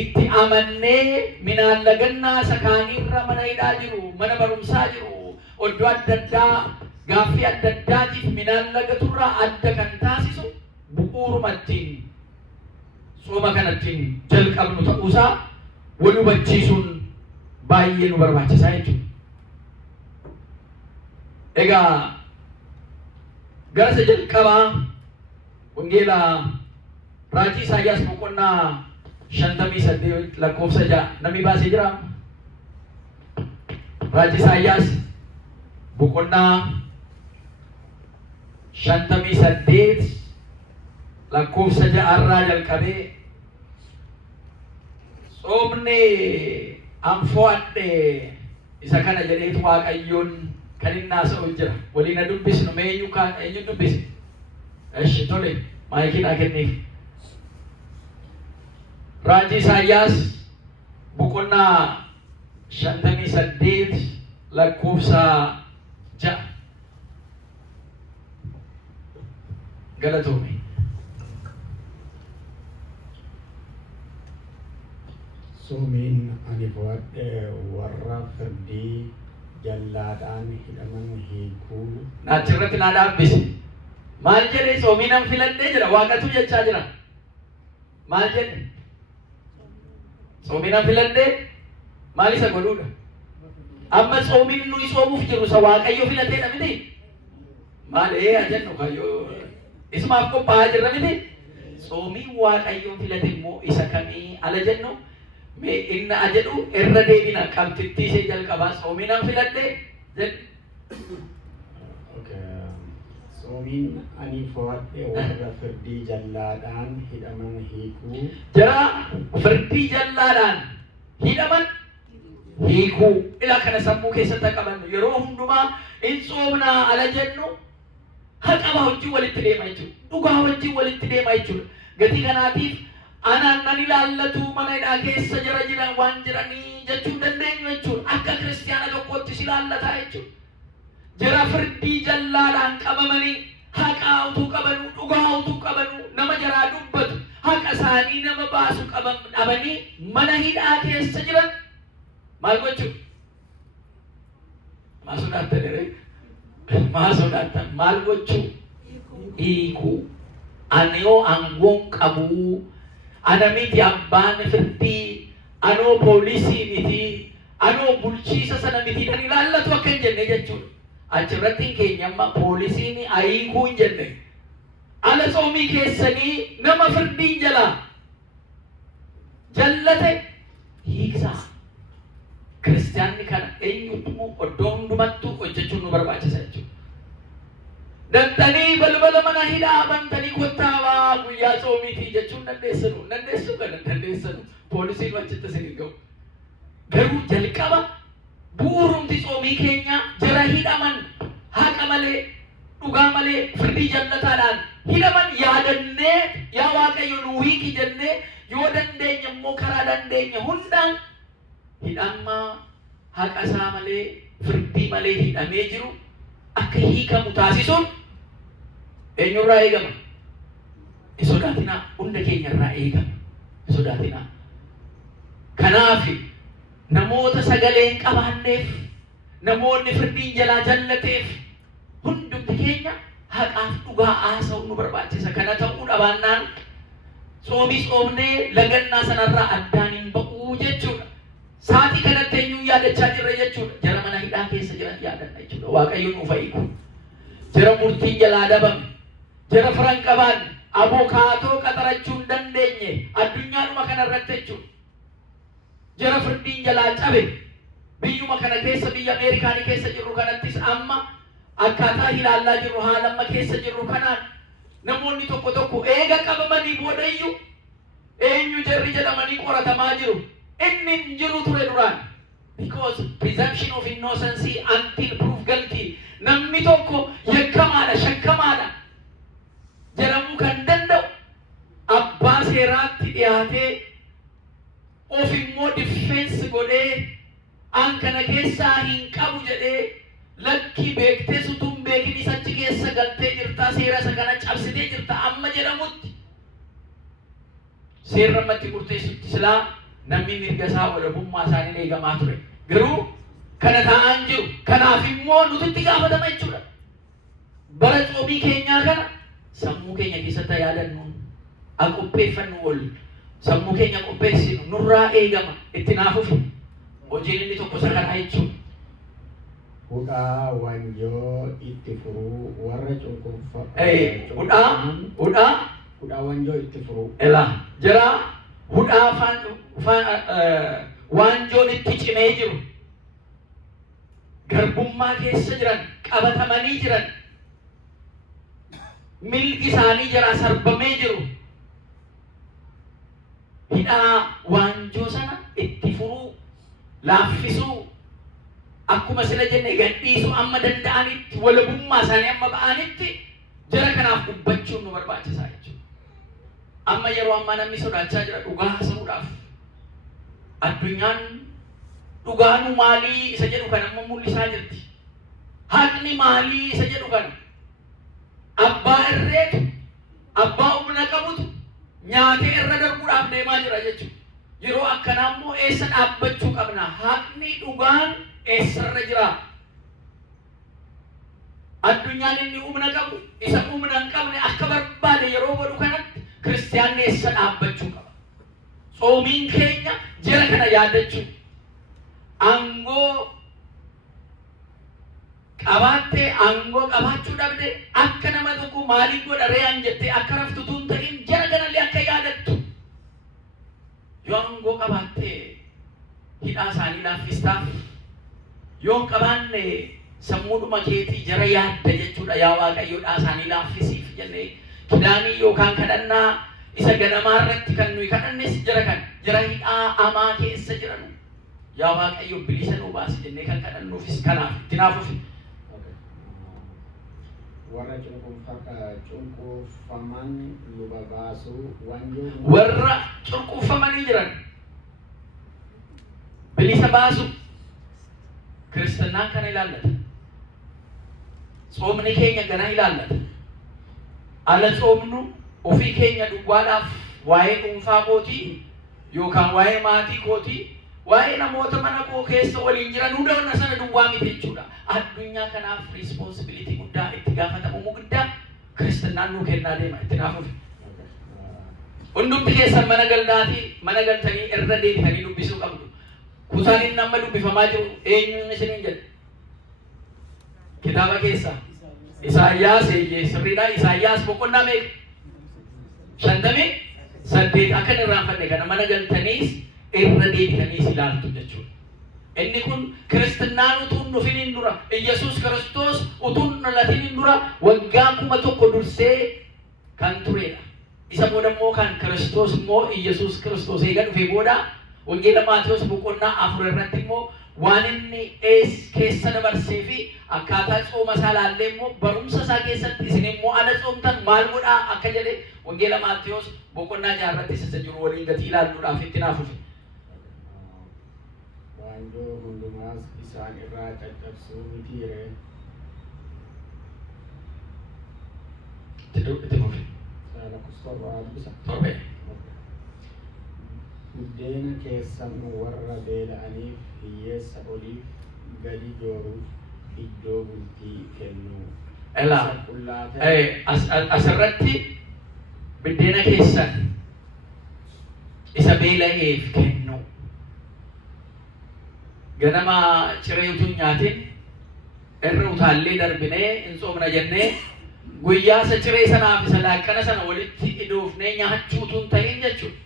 itti amannee minaan lagannaa sakaaniirra mana hidhaa jiru, mana barumsaa jiru, iddoo adda addaa gaaffii adda addaatiif minaan lagaturraa adda kan taasisu bu'uuruma ittiin tsooma kanattiin jalqabnu ta'uusaa wal hubachiisuun baay'ee nu barbaachisaa jechuudha. Egaa gara isa jalqabaa wangeela raajii Isaayyaas boqonnaa 58 lakkoofsa 6 namni baasee jira. Raajii Isaayyaas boqonnaa 58 lakkoofsa 6 irraa jalqabee tsoomni anfo'adhe isa kana jedheetu Waaqayyoon kan inni haasa'u jira. Waliin dubbisnu mee eenyu dubbise? Eshi tole maayikii naa kenniif. Raajii Isaayyaas boqonnaa 58 lakkoofsa 6 galatoome. Soomiin ani fo'adhe warra firdii jallaadhaan hidhaman hiikuu. Achirratti naa dhaabbise. Maal jedhee soomiin an filadhee jira Waaqatu jechaa jira. Maal jedhe? Soomiin an filadhee maal isa godhuudha? Amma soomiin nuyi soomuuf jiru isa Waaqayyo filateedha miti? Maal ajennu kayyoo isumaaf qophaa'aa jirra miti? Soomiin Waaqayyoon filate immoo isa kamii ala jennu? Mee inni ajedhu irra deebina qabxittii ishee jalqabaa soomiin an filadhee jedhu. Soomiin ani fo'adhe warra firdii jallaadhaan hidhaman hiikuu. Jara firdii jallaadhaan hidhaman hiikuu. Ila kana sammuu keessatti qabannu yeroo hundumaa in tsoomnaa ala jennu haqaba wajjin walitti deema jechuudha. Dhugaa wajjin walitti deema jechuudha. Gatii kanaatiif anaan ilaallatu mana hidhaa keessa jiran waan jiranii jechuu dandeenyu jechuudha. Akka kiristiyaana tokkotti si ilaallataa jechuudha. Jara firdii jallaadhaan qabamanii haqa utuu qabanu, dhugaa utuu qabanu, nama jaraa dubbatu, haqa isaanii nama baasu dhabanii mana hidhaa keessa jiran maal gochuu? Maal sodaattan ere? Maal sodaattan? Maal gochuu? Hiikuu. Ani yoo aangoon qabu, ana miti abbaan firdii, anoo poolisii miti, anoo bulchiisa sana miti kan ilaallatu akka hin jenne jechuudha. Achirratti keenya amma poolisiin hiikuu hin jenne. Ala tsoomii keessanii nama firdiin jalaa jallate hiiksaa. Kiristiyaanni kana eenyutu iddoo hundumattuu hojjechuun nu barbaachisa jechuudha. Dantanii balbala mana hidhaa bantanii kottaawaa guyyaa tsoomiitii jechuun dandeessanu. Dandeessuu kana dandeessanu. Poolisiin achitti isin ga'u. Garuu jalqaba bu'uurumti tsoomii keenya jara hidhaman haqa malee dhugaa malee firdii jallataadhaan hidhaman yaadannee yaa Waaqayyo nu hiiki jennee yoo dandeenya immoo karaa dandeenya hundaan hidhammaa haqa isaa malee firdii malee hidhamee jiru akka hiikamu taasisuun eenyurraa eegama? Hin sodaatinaa. Hunda keenyarraa eegama. Hin sodaatinaa. Kanaaf namoota sagalee hin qabaanneef, namoonni firdiin jalaa jallateef hundumti keenya haqaaf dhugaa haasa'uu nu barbaachisa. Kana ta'uu dhabaannaan tsoomii tsoomnee lagannaa sanarraa addaan hin ba'uu jechuudha. Saatii kanatti eenyuun yaadachaa jirra jechuudha. Jara mana hidhaa keessa jiran yaadanna jechuudha. Waaqayyo nuuf hiiku. Jara murtiin jalaa dabame, jara firan qabaan abokaatoo qaxarachuu hin dandeenye addunyaadhuma kanarratti jechuudha. Jara firdiin jalaa cabe biyyuma kana keessa biyya Ameerikaanii keessa jirru kanattis amma akkaataa ilaallaa jirru haala amma keessa jirru kanaan namoonni tokko eega qabamanii boodayyuu eenyu jarri jedhamanii qoratamaa jiru. Inni hin jiru ture duraan. Because presumption of innocency until proof guilty. Namni tokko yakkamaadha, shakkamaadha jedhamuu kan danda'u abbaa seeraatti dhiyaatee of immoo defense godhee an kana keessaa hin qabu jedhee lakki beektee sutuun beekin isachi keessa galtee jirtaa, seera isa kana cabsitee jirta amma jedhamutti seerra matti murteessutti silaa namni mirga isaa walabummaa isaanii eegamaa ture. Garuu kana ta'an jiru. Kanaaf immoo nuti gaafatama jechuudha. Bara xoomii keenyaa kana sammuu keenya keessatti yaadannu qopheeffannu wal sammuu keenya qopheessinu nurraa eegama itti naafuuf hojiin inni tokko isa kana jechuudha. Hudhaa wanjoo itti furuu warra hudhaa wanjoo itti furuu. Jara hudhaa wanjoon itti cimee jiru. Garbummaa keessa jiran, qabatamanii jiran, milki isaanii jara sarbamee jiru. Hidhaa wanjoo sana itti furuu, laaffisuu, akkuma sila jenne gadhiisuu amma danda'anitti, walabummaa isaanii amma ba'anitti jara kanaaf dubbachuun nu barbaachisaa jechuudha. Amma yeroo ammaa namni sodaachaa jira dhugaa haasa'uudhaaf. Addunyaan dhugaanu maalii isa jedhu kan amma mul'isaa jirti. Haqni maalii isa jedhu kan abbaa irreetu, abbaa humna qabutu nyaatee irra darbuudhaaf deemaa jira jechuudha. Yeroo akkanaa immoo eessa dhaabbachuu qabna? Haqni dhugaan eessarra jira? Addunyaan inni humna qabu isa humna hin qabne akka barbaade yeroo godhu kanatti kiristiyaanni eessa dhaabbachuu qaba? Xoomiin keenya jara kana yaadachuu. Aangoo qabaattee aangoo qabaachuu dhabde akka nama tokko maaliif godha re'aan jettee akka raftutuun ta'in jara kanallee akka yaadattu. Yoo aangoo qabaattee hidhaa isaanii laaffistaaf, yoo qabaanne sammuudhuma keetii jara yaadda jechuudha. Yaa Waaqayyoodhaa isaanii laaffisiif jennee kidaanii yookaan kadhannaa isa ganamaa irratti kan nuyi kadhannes jara hidhaa amaa keessa jiran yaa Waaqayyo bilisa nuu baasi jennee kan kadhannuufis kanaaf itti naafuuf. Warra cunqurfaman luba baasuu wanjoo. Warra cunqurfamanii jiran bilisa baasu kiristannaan kana ilaallata. Tsoomni keenya gana ilaallata. Ala tsoomnu ofii keenya duwwaadhaaf waa'ee dhuunfaa kootii yookaan waa'ee maatii kootii waa'ee namoota mana koo keessa waliin jiran hunda sana duwwaa miti jechuudha. Addunyaa kanaaf responsibility guddaa itti gaafatamummaa guddaa kiristannaan nuu kennaa deema itti naafuuf. Hundumti keessan mana galtanii irra deebitanii dubbisuu qabdu. Kutaan inni amma dubbifamaa jiru eenyuun isiniin jedha? Kitaaba keessa Isaayyaas sirriidhaa. Isaayyaas boqonnaa meeqa? 58 akka irraanfanne kana mana galtaniis irra deebitaniis ilaaltu jechuudha. Inni kun kiristinnaan utuun dhufiniin dura Iyyasuus Kiristoos utuun dhalatiniin dura waggaa 1000 dursee kan turedha. Isa booda immoo kan Kiristoos immoo Iyyasuus Kiristoos eega dhufee booda wangeela Maatewos boqonnaa 4 irratti immoo waan inni keessa dabarsee fi akkaataa tsooma isaa laallee immoo barumsa isaa keessatti isin immoo ala tsoomtan maal godhaa akka jedhe wangeela Maatewos boqonnaa 6 irratti isa jiru waliin gati ilaalluudhaaf itti naafuuf. Wanjoo hundumaas isaan irraa caccabsuu miti ree. Itti fufi. Torbe. Buddeena keessan warra beela'aniif hiyyeessa oliif gadi jooruuf iddoo bultii kennuu. Asirratti buddeena keessan isa beela'eef kennu. Ganama ciree utuu nyaatin irra utaallee darbinee hin tsoomna jennee guyyaa isa ciree sanaaf isa laaqqana sana walitti idoofnee nyaachuu utuu hin ta'in jechuudha.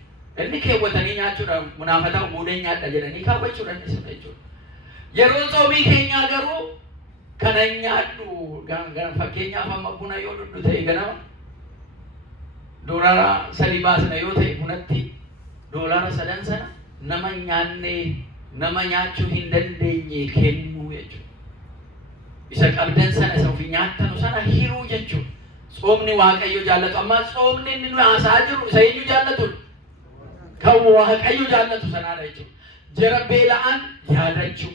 Inni keewwatanii nyaachuudhaan munaafataa muudee nyaadha jedhanii kaawwachuudhaan isa jechuudha. Yeroo tsoomii keenyaa garuu kana nyaadhu fakkeenyaaf amma buna yoo dhudhu ta'e ganama doolara sadii baasna yoo ta'e bunatti doolara sadan sana nama nyaannee nama nyaachuu hin dandeenye kennuu jechuudha. Isa qabdan sana isa ofii nyaattanu sana hiruu jechuudha. Soomni Waaqayyo jaallatu. Amma soomni inni nu haasaa jiru isa eenyu jaallatu? Kan Waaqayyo jaallatu sanaadha jechuudha. Jara beela'an yaadachuu.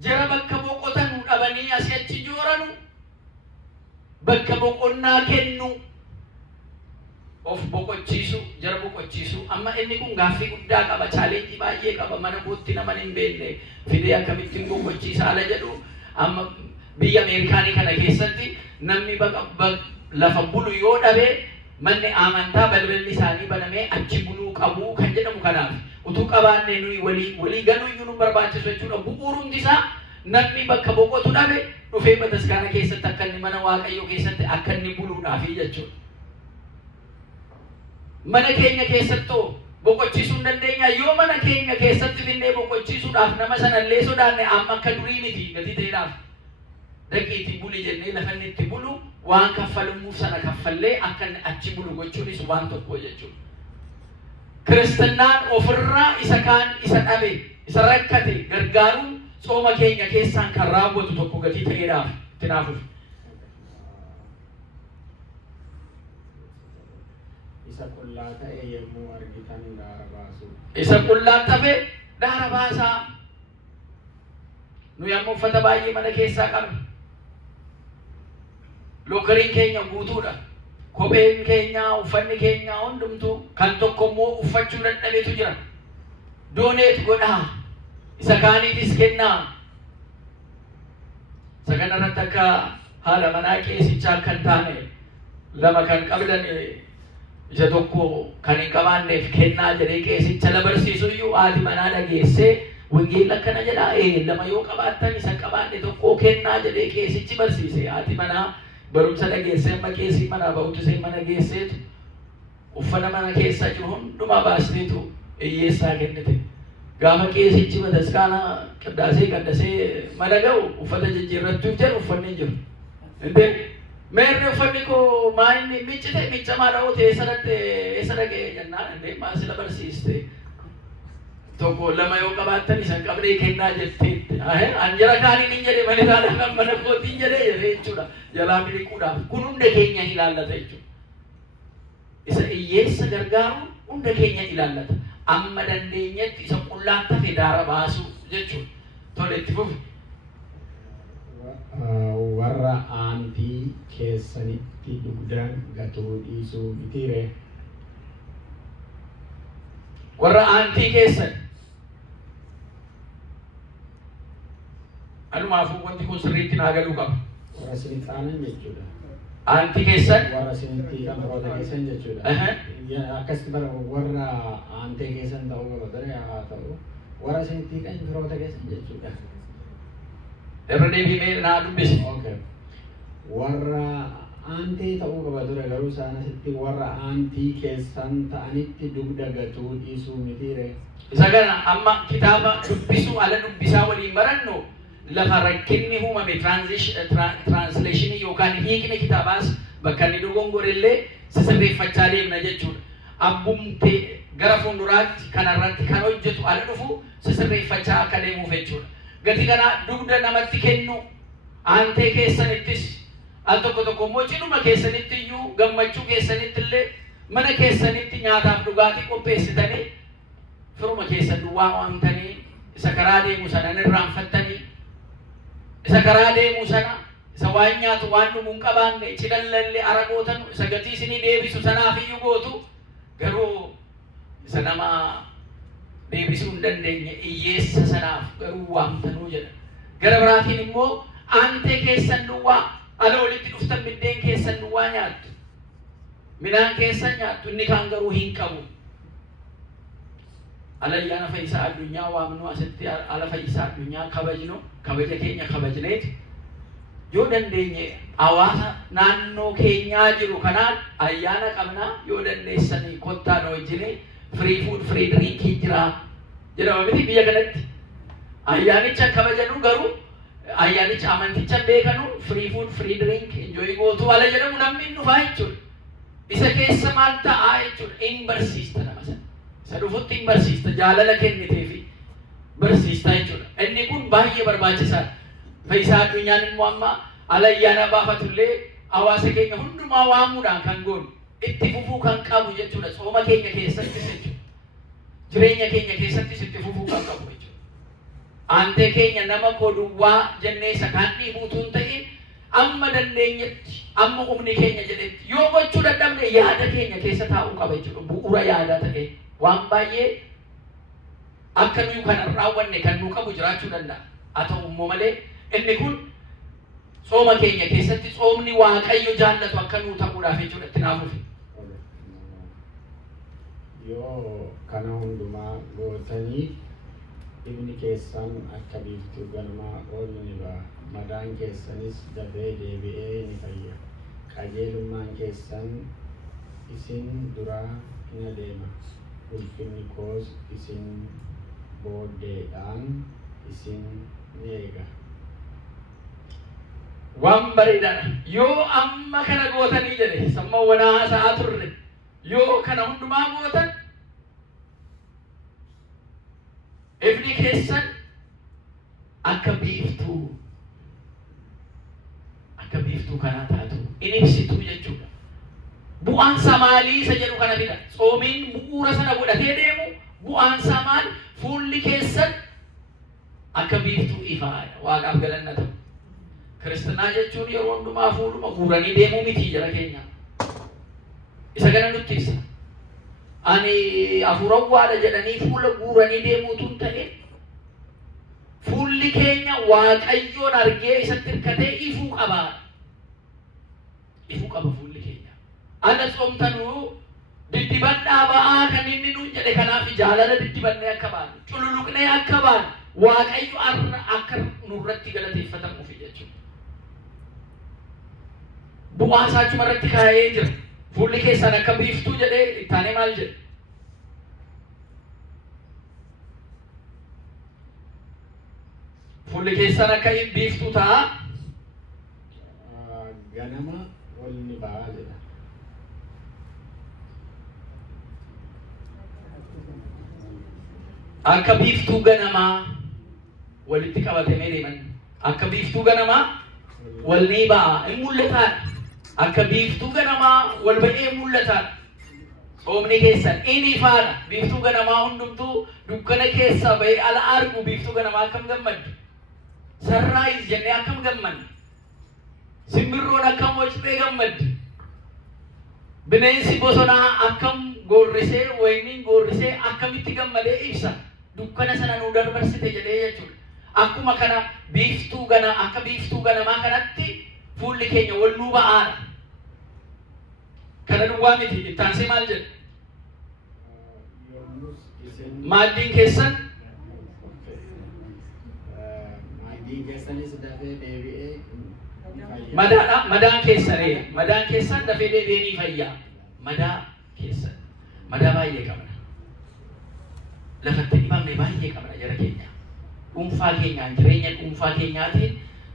Jara bakka boqotan dhabanii asii achi jooranu bakka boqonnaa kennu of boqochiisu, jara boqochiisu. Amma inni kun gaaffii guddaa qaba, chaalenjii baay'ee qaba. Mana kootti nama hin beekne fidee akkamittiin boqochiisa ala jedhu. Amma biyya Ameerikaanii kana keessatti namni lafa bulu yoo dhabe manni amantaa balballi isaanii banamee achi buluu qabu kan jedhamu kanaaf. Utuu qabaannee nuyi walii galuu iyyuu nu barbaachisu jechuudha. Bu'uurumti isaa namni bakka boqotu dhabe dhufee bataskaana keessatti akka inni mana Waaqayyoo keessatti akka inni buluudhaafi jechuudha. Mana keenya keessattuu boqochiisuu hin dandeenya. Yoo mana keenya keessatti finnee boqochiisuudhaaf nama sanallee sodaanne amma akka durii miti gatii ta'eedhaaf. Dhaqiitti buli jennee lafa inni itti bulu waan kaffalumuuf sana kaffallee akka achi bulu gochuunis waan tokko jechuudha. Kiristannaan ofirraa isa kaan isa dhabe isa rakkate gargaaruun sooma keenya keessaan kan raawwatu tokko gatii ta'eedhaaf itti naafuuf. Isa qullaa ta'e yommuu argitan daara baasu. Isa qullaa ta'e daara baasaa. Nu yommuu uffata baay'ee mana keessaa qabna. Lookariin keenya guutuudha. Kopheen keenya, uffanni keenya hundumtuu kan tokko immoo uffachuu dadhabeetu jira. Dooneet godhaa. Isa kaaniifis kennaa. Isa kanarratti akka haala manaa qeessichaa kan taane lama kan qabdan isa tokko kan hin qabaanneef kennaa jedhee qeessicha la barsiisu iyyuu haati manaa dhageessee wangeela akkana jedhaa lama yoo qabaattan isa qabaanne tokko kennaa jedhee qeessichi barsiise. Haati manaa barumsa dhageessee amma qeessii manaa ba'uutisee mana geesseetu uffata mana keessa jiru hundumaa baasteetu hiyyeessaa kennite. Gaafa qeessichi bataskaana qaddasee mana ga'u uffata jijjiirrachuuf jedhu uffanni hin jiru. Indee meerri uffanni koo maayinni miccite miccamaa dha'uute eessa dhaqee jennaan indee maasila barsiiste. Tokko lama yoo qabaattan isa qabdee kennaa jetteetti. Anjara kaaniin hin jedhe malee taadhaan mana kootiin jedhee jechuudha. Jalaa miliquudhaaf kun hunda keenya ilaallata jechuudha. Isa hiyyeessa gargaaruun hunda keenya ilaallata. Amma dandeenyetti isa qullaan tafe daara baasu jechuudha. Tole itti fufi. Warra aantii keessanitti dugdaan gatuu dhiisuu mitiire. Warra aantii keessan. Anumaafuu wanti kun sirriitti naa galuu qaba. Warra sinixaanan jechuudha. Aantii keessan. Warra sinitti kan firoota keessan jechuudha. Akkasitti bara warra aantee keessan ta'uu qaba ture haa ta'u. Warra sinitti kan firoota keessan jechuudha. Irra deebi'ee naa dubbisi. Warra aantee ta'uu qaba ture garuu isaan asitti warra aantii keessan ta'anitti dugda gatuu dhiisuu mitiire. Isa kana amma kitaaba dubbisuu ala dubbisaa waliin barannu lafa rakkinni uumame translationii yookaan hiikni kitaabaas bakka inni dogongorellee sisirreeffachaa deemna jechuudha. Abbumtee gara fuulduraatti kanarratti kan hojjetu ala dhufu sisirreeffachaa akka deemuuf jechuudha. Gatii kana dugda namatti kennu aantee keessanittis al tokko immoo cidhuma keessanitti iyyuu gammachuu keessanitti illee mana keessanitti nyaataaf dhugaatii qopheessitanii firuma keessan duwwaa waamtanii isa karaa deemu sana irraanfattanii isa karaa deemu sana isa waan nyaatu waan dhuguu hin qabaanne cidhallallee aragootan isa gatii isinii deebisu sanaaf iyyuu gootu garuu isa nama deebisuu hin dandeenye hiyyeessa sanaaf garuu waamtanuu jedha. Gara biraatiin immoo aantee keessan duwwaa ala walitti dhuftan biddeen keessan duwwaa nyaattu. Midhaan keessan nyaattu inni kaan garuu hin qabu. Ala ayyaana fayyisaa addunyaa waamnu asitti ala fayyisaa addunyaa kabajnu kabaja keenya kabajneeti. Yoo dandeenye hawaasa naannoo keenyaa jiru kanaan ayyaana qabnaa yoo dandeessanii kottaan wajjinii free food free drink jira jedhama miti biyya kanatti. Ayyaanicha kabajanu garuu ayyaanicha amanticha beekanu free food free drink enjoy gootu ala jedhamu namni hin dhufaa jechuudha. isa keessa maal ta'aa jechuudha in barsiista nama sana. Isa dhufutti in barsiista jaalala kennitee fi barsiista jechuudha. Inni kun baay'ee barbaachisaadha. Fayyisaa addunyaan immoo amma alayyaana baafatullee hawaasa keenya hundumaa waamuudhaan kan goonu itti fufuu kan qabu jechuudha. Sooma keenya keessattis jechuudha. Jireenya keenya keessattis itti fufuu kan qabu jechuudha. Aantee keenya nama koduwwaa jennee isa kaan dhiibuutu hin ta'in amma dandeenyetti amma humni keenya jedhetti yoo gochuu dadhabne yaada keenya keessa taa'uu qaba jechuudha. Bu'uura yaadaa ta'e waan baay'ee akka nuyi kan raawwanne kan nu qabu jiraachuu danda'a. Haa ta'u immoo malee inni kun sooma keenya keessatti soomni Waaqayyo jaallatu akka nuu ta'uudhaaf jechuudha itti naafuufi. Yoo kana hundumaa gootanii ibni keessan akka biiftuu ganamaa oolni ni ba'a. Madaan keessanis dafee deebi'ee ni fayya. Qajeelummaan keessan isin duraa hin adeema. Ulfinni koos isin booddeedhaan isin ni eega. Waan bareedaadha. Yoo amma kana gootanii jedhe sammaawwan haasa'aa turre yoo kana hundumaa gootan ifni keessan akka biiftuu kanaa taatu in ibsituu jechuudha. Bu'aansa maalii isa jedhu kana fida. Soomiin bu'uura sana godhatee deemu bu'aansa maal? Fuulli keessan akka biiftuu ifaadha. Waaqaaf galanna ta'u. Kiristaanaa jechuun yeroo hundumaa fuuluma guuranii deemuu miti jara keenya. Isa kana nutti ibsa. Ani hafuurawwaadha jedhanii fuula guuranii deemuutu hin ta'in fuulli keenya Waaqayyoon argee isatti hirkatee ifuu qaba. Ifuu qaba fuulli keenya. Ana soomtanuu diddibannaa ba'aa kan inni nuun jedhe kanaaf jaalala diddibannee akka baanu cululuqnee akka baanu Waaqayyo akka nurratti galateeffatamuufi jechuudha. Bu'aa isaa achuma irratti kaa'ee jira. Fuulli keessan akka biiftuu jedhee ittaanee maal jedhe? Fuulli keessan akka biiftuu ta'a. Ganama ol ni ba'a jedha. Akka biiftuu ganamaa walitti qabatamee deeman. Akka biiftuu ganamaa wal ni ba'a. In mul'ataadha. Akka biiftuu ganamaa wal ba'ee mul'ataadha. Soomni keessan in ifaadha. Biiftuu ganamaa hundumtuu dukkana keessaa ba'ee ala argu biiftuu ganamaa akkam gammaddu. Sarraayis jennee akkam gammaddu. Simbirroon akkam wacitee gammaddu. Bineensi bosonaa akkam goorrisee wayiniin goorrisee akkamitti gammadee ibsa. Dukkana sana nuu darbarsite jedhee jechuudha. Akkuma kana akka biiftuu ganamaa kanatti fuulli keenya wal nuu ba'aadha. Kana duwwaa miti. Ittaansee maal jedhe? Maaddiin keessan dafee deebi'ee madaadha. Madaan keessan dafee deebi'ee ni fayya. Madaa keessan madaa baay'ee qabna. Lafatti dhibamne baay'ee qabna jara keenya. Dhuunfaa keenyaan jireenya dhuunfaa keenyaatiin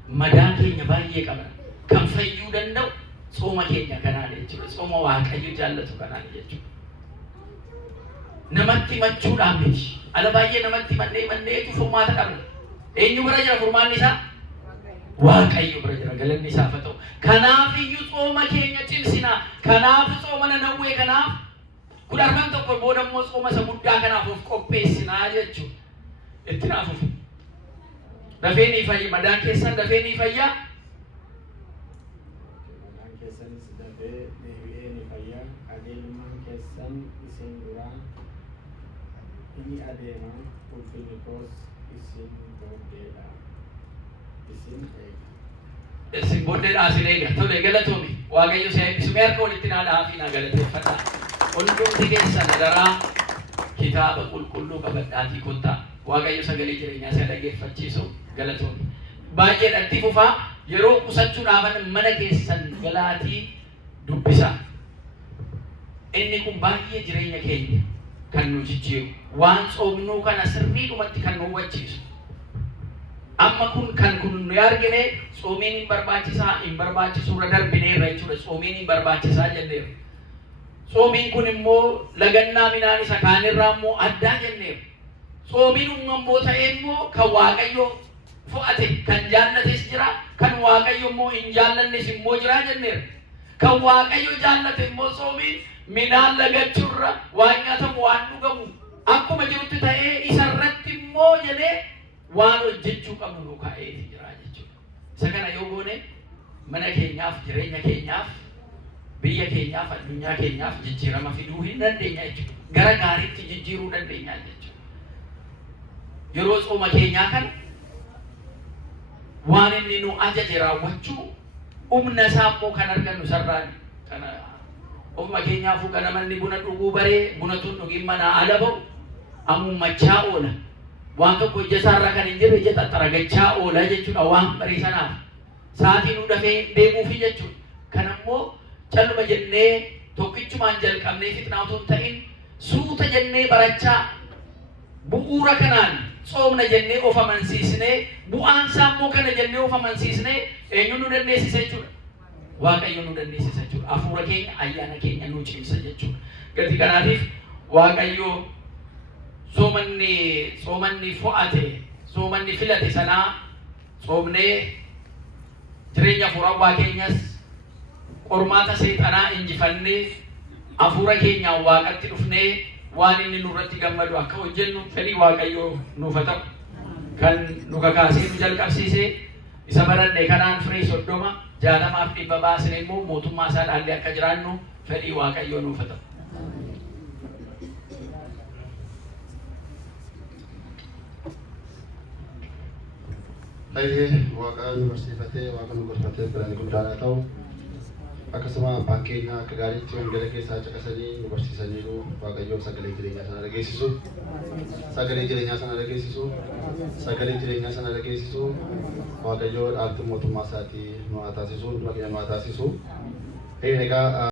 madaa keenya baay'ee qabna. Kan fayyuu danda'u sooma keenya kanaan jechuudha. Sooma Waaqayyo jaallatu kanaan jechuudha. Namatti machuudhaan miti. Ala baay'ee namatti manneetu furmaata qabna. Eenyu bira jira furmaanni isaa? Waaqayyo bira jira. Galanni isaaf haa ta'u. Kanaaf iyyuu sooma keenya cimsinaa. Kanaaf sooma nanawwee kanaaf 11 booda immoo sooma isa guddaa kanaaf of qopheessinaa jechuudha. Itti naafuuf. Dafee ni fayya. Madaan keessan dafee ni fayya. Madaan keessanis dafee deebi'ee ni fayya. Qajeelummaan keessan isin duraa ni adeema. Ulfinni koos isin booddeedhaan isin eega. Isin booddeedhaan isin eega. Tole galatoome. Waaqayyo si eebbisu. Mee harka walitti naa dhahaa fi naa galateeffadhaa. Hundumti keessan daraa kitaaba qulqulluu qabadhaatii kottaa. Waaqayyo sagalee jireenyaa isa dhaggeeffachiisu galatoome. Baay'ee itti fufaa yeroo qusachuudhaaf mana keessan galaatii dubbisaa. Inni kun baay'ee jireenya keenya kan nu jijjiiru. Waan soomnuu kana sirriidhumatti kan nu hubachiisu. Amma kan nu argine soomiin hin barbaachisaa hin barbaachisu irra darbineerra jechuudha. Soomiin hin barbaachisaa jenneerra. Soomiin kun immoo lagannaa midhaan isa kaanirraa immoo addaa jenneera. Soomiin immoo ta'ee immoo kan Waaqayyo fu'ate kan jaallates jira, kan Waaqayyo immoo hin jaallannes immoo jira jenneera. Kan Waaqayyo jaallate immoo soomiin midhaan lagachuurra waan nyaatamu waan dhugamu akkuma jirutti ta'ee isarratti immoo jedhee waan hojjechuu qabnu nu kaa'eeti jira jechuudha. Isa kana yoo goone mana keenyaaf, jireenya keenyaaf, biyya keenyaaf, addunyaa keenyaaf jijjiirama fiduu hin dandeenya jechuudha. Gara gaariitti jijjiiruu dandeenya jechuudha. Yeroo tsooma keenyaa kana waan inni nu ajaje raawwachuu humna isaa immoo kan argannu sarraan kana ofuma keenyaafuu kana manni buna dhuguu baree buna tun dhugin manaa ala ba'u ammummachaa oola. Waan tokko hojjetaarra kan hin jirre ija xaxaragachaa oola jechuudha waan barii sanaaf. Sa'aatii nu dafee deemuufi jechuudha. Kana immoo calluma jennee tokkichumaan jalqabnee fixnaa otoo hin ta'in suuta jennee barachaa bu'uura kanaan tsoomna jennee of amansiisnee bu'aan isaa immoo kana jennee of amansiisnee eenyu nu dandeessisa jechuudha. Waaqayyo nu dandeessisa jechuudha. Hafuura keenya, ayyaana keenya nu cimsa jechuudha. Gati kanaatiif Waaqayyo soomanni fo'ate, soomanni filate sanaa tsoomnee jireenya hafuurawaa keenyas qormaata seexanaa injifannee hafuura keenyaan Waaqatti dhufnee waan inni nurratti gammadu akka hojjennu fedhii Waaqayyoo nuuf haa ta'u. Kan nu kakaasee nu jalqabsiisee isa baranne kanaan firii 30, 60 fi 100 baasnee immoo mootummaa isaa dhaallee akka jiraannu fedhii Waaqayyoo nuuf haa ta'u. Waaqa nu barsiifatee, Waaqa nu gorfatee biraan guddaan haa ta'u. Akkasuma abbaan keenya akka gaariitti wangeela keessaa caqasanii nu barsiisaniiru. Waaqayyoon sagalee jireenyaa sana dhageessisu. Sagalee jireenyaa sana dhageessisu. Sagalee jireenyaa sana dhageessisu. Waaqayyoo dhaaltuu mootummaa isaatii nu haa taasisu, nu haa taasisu. Egaa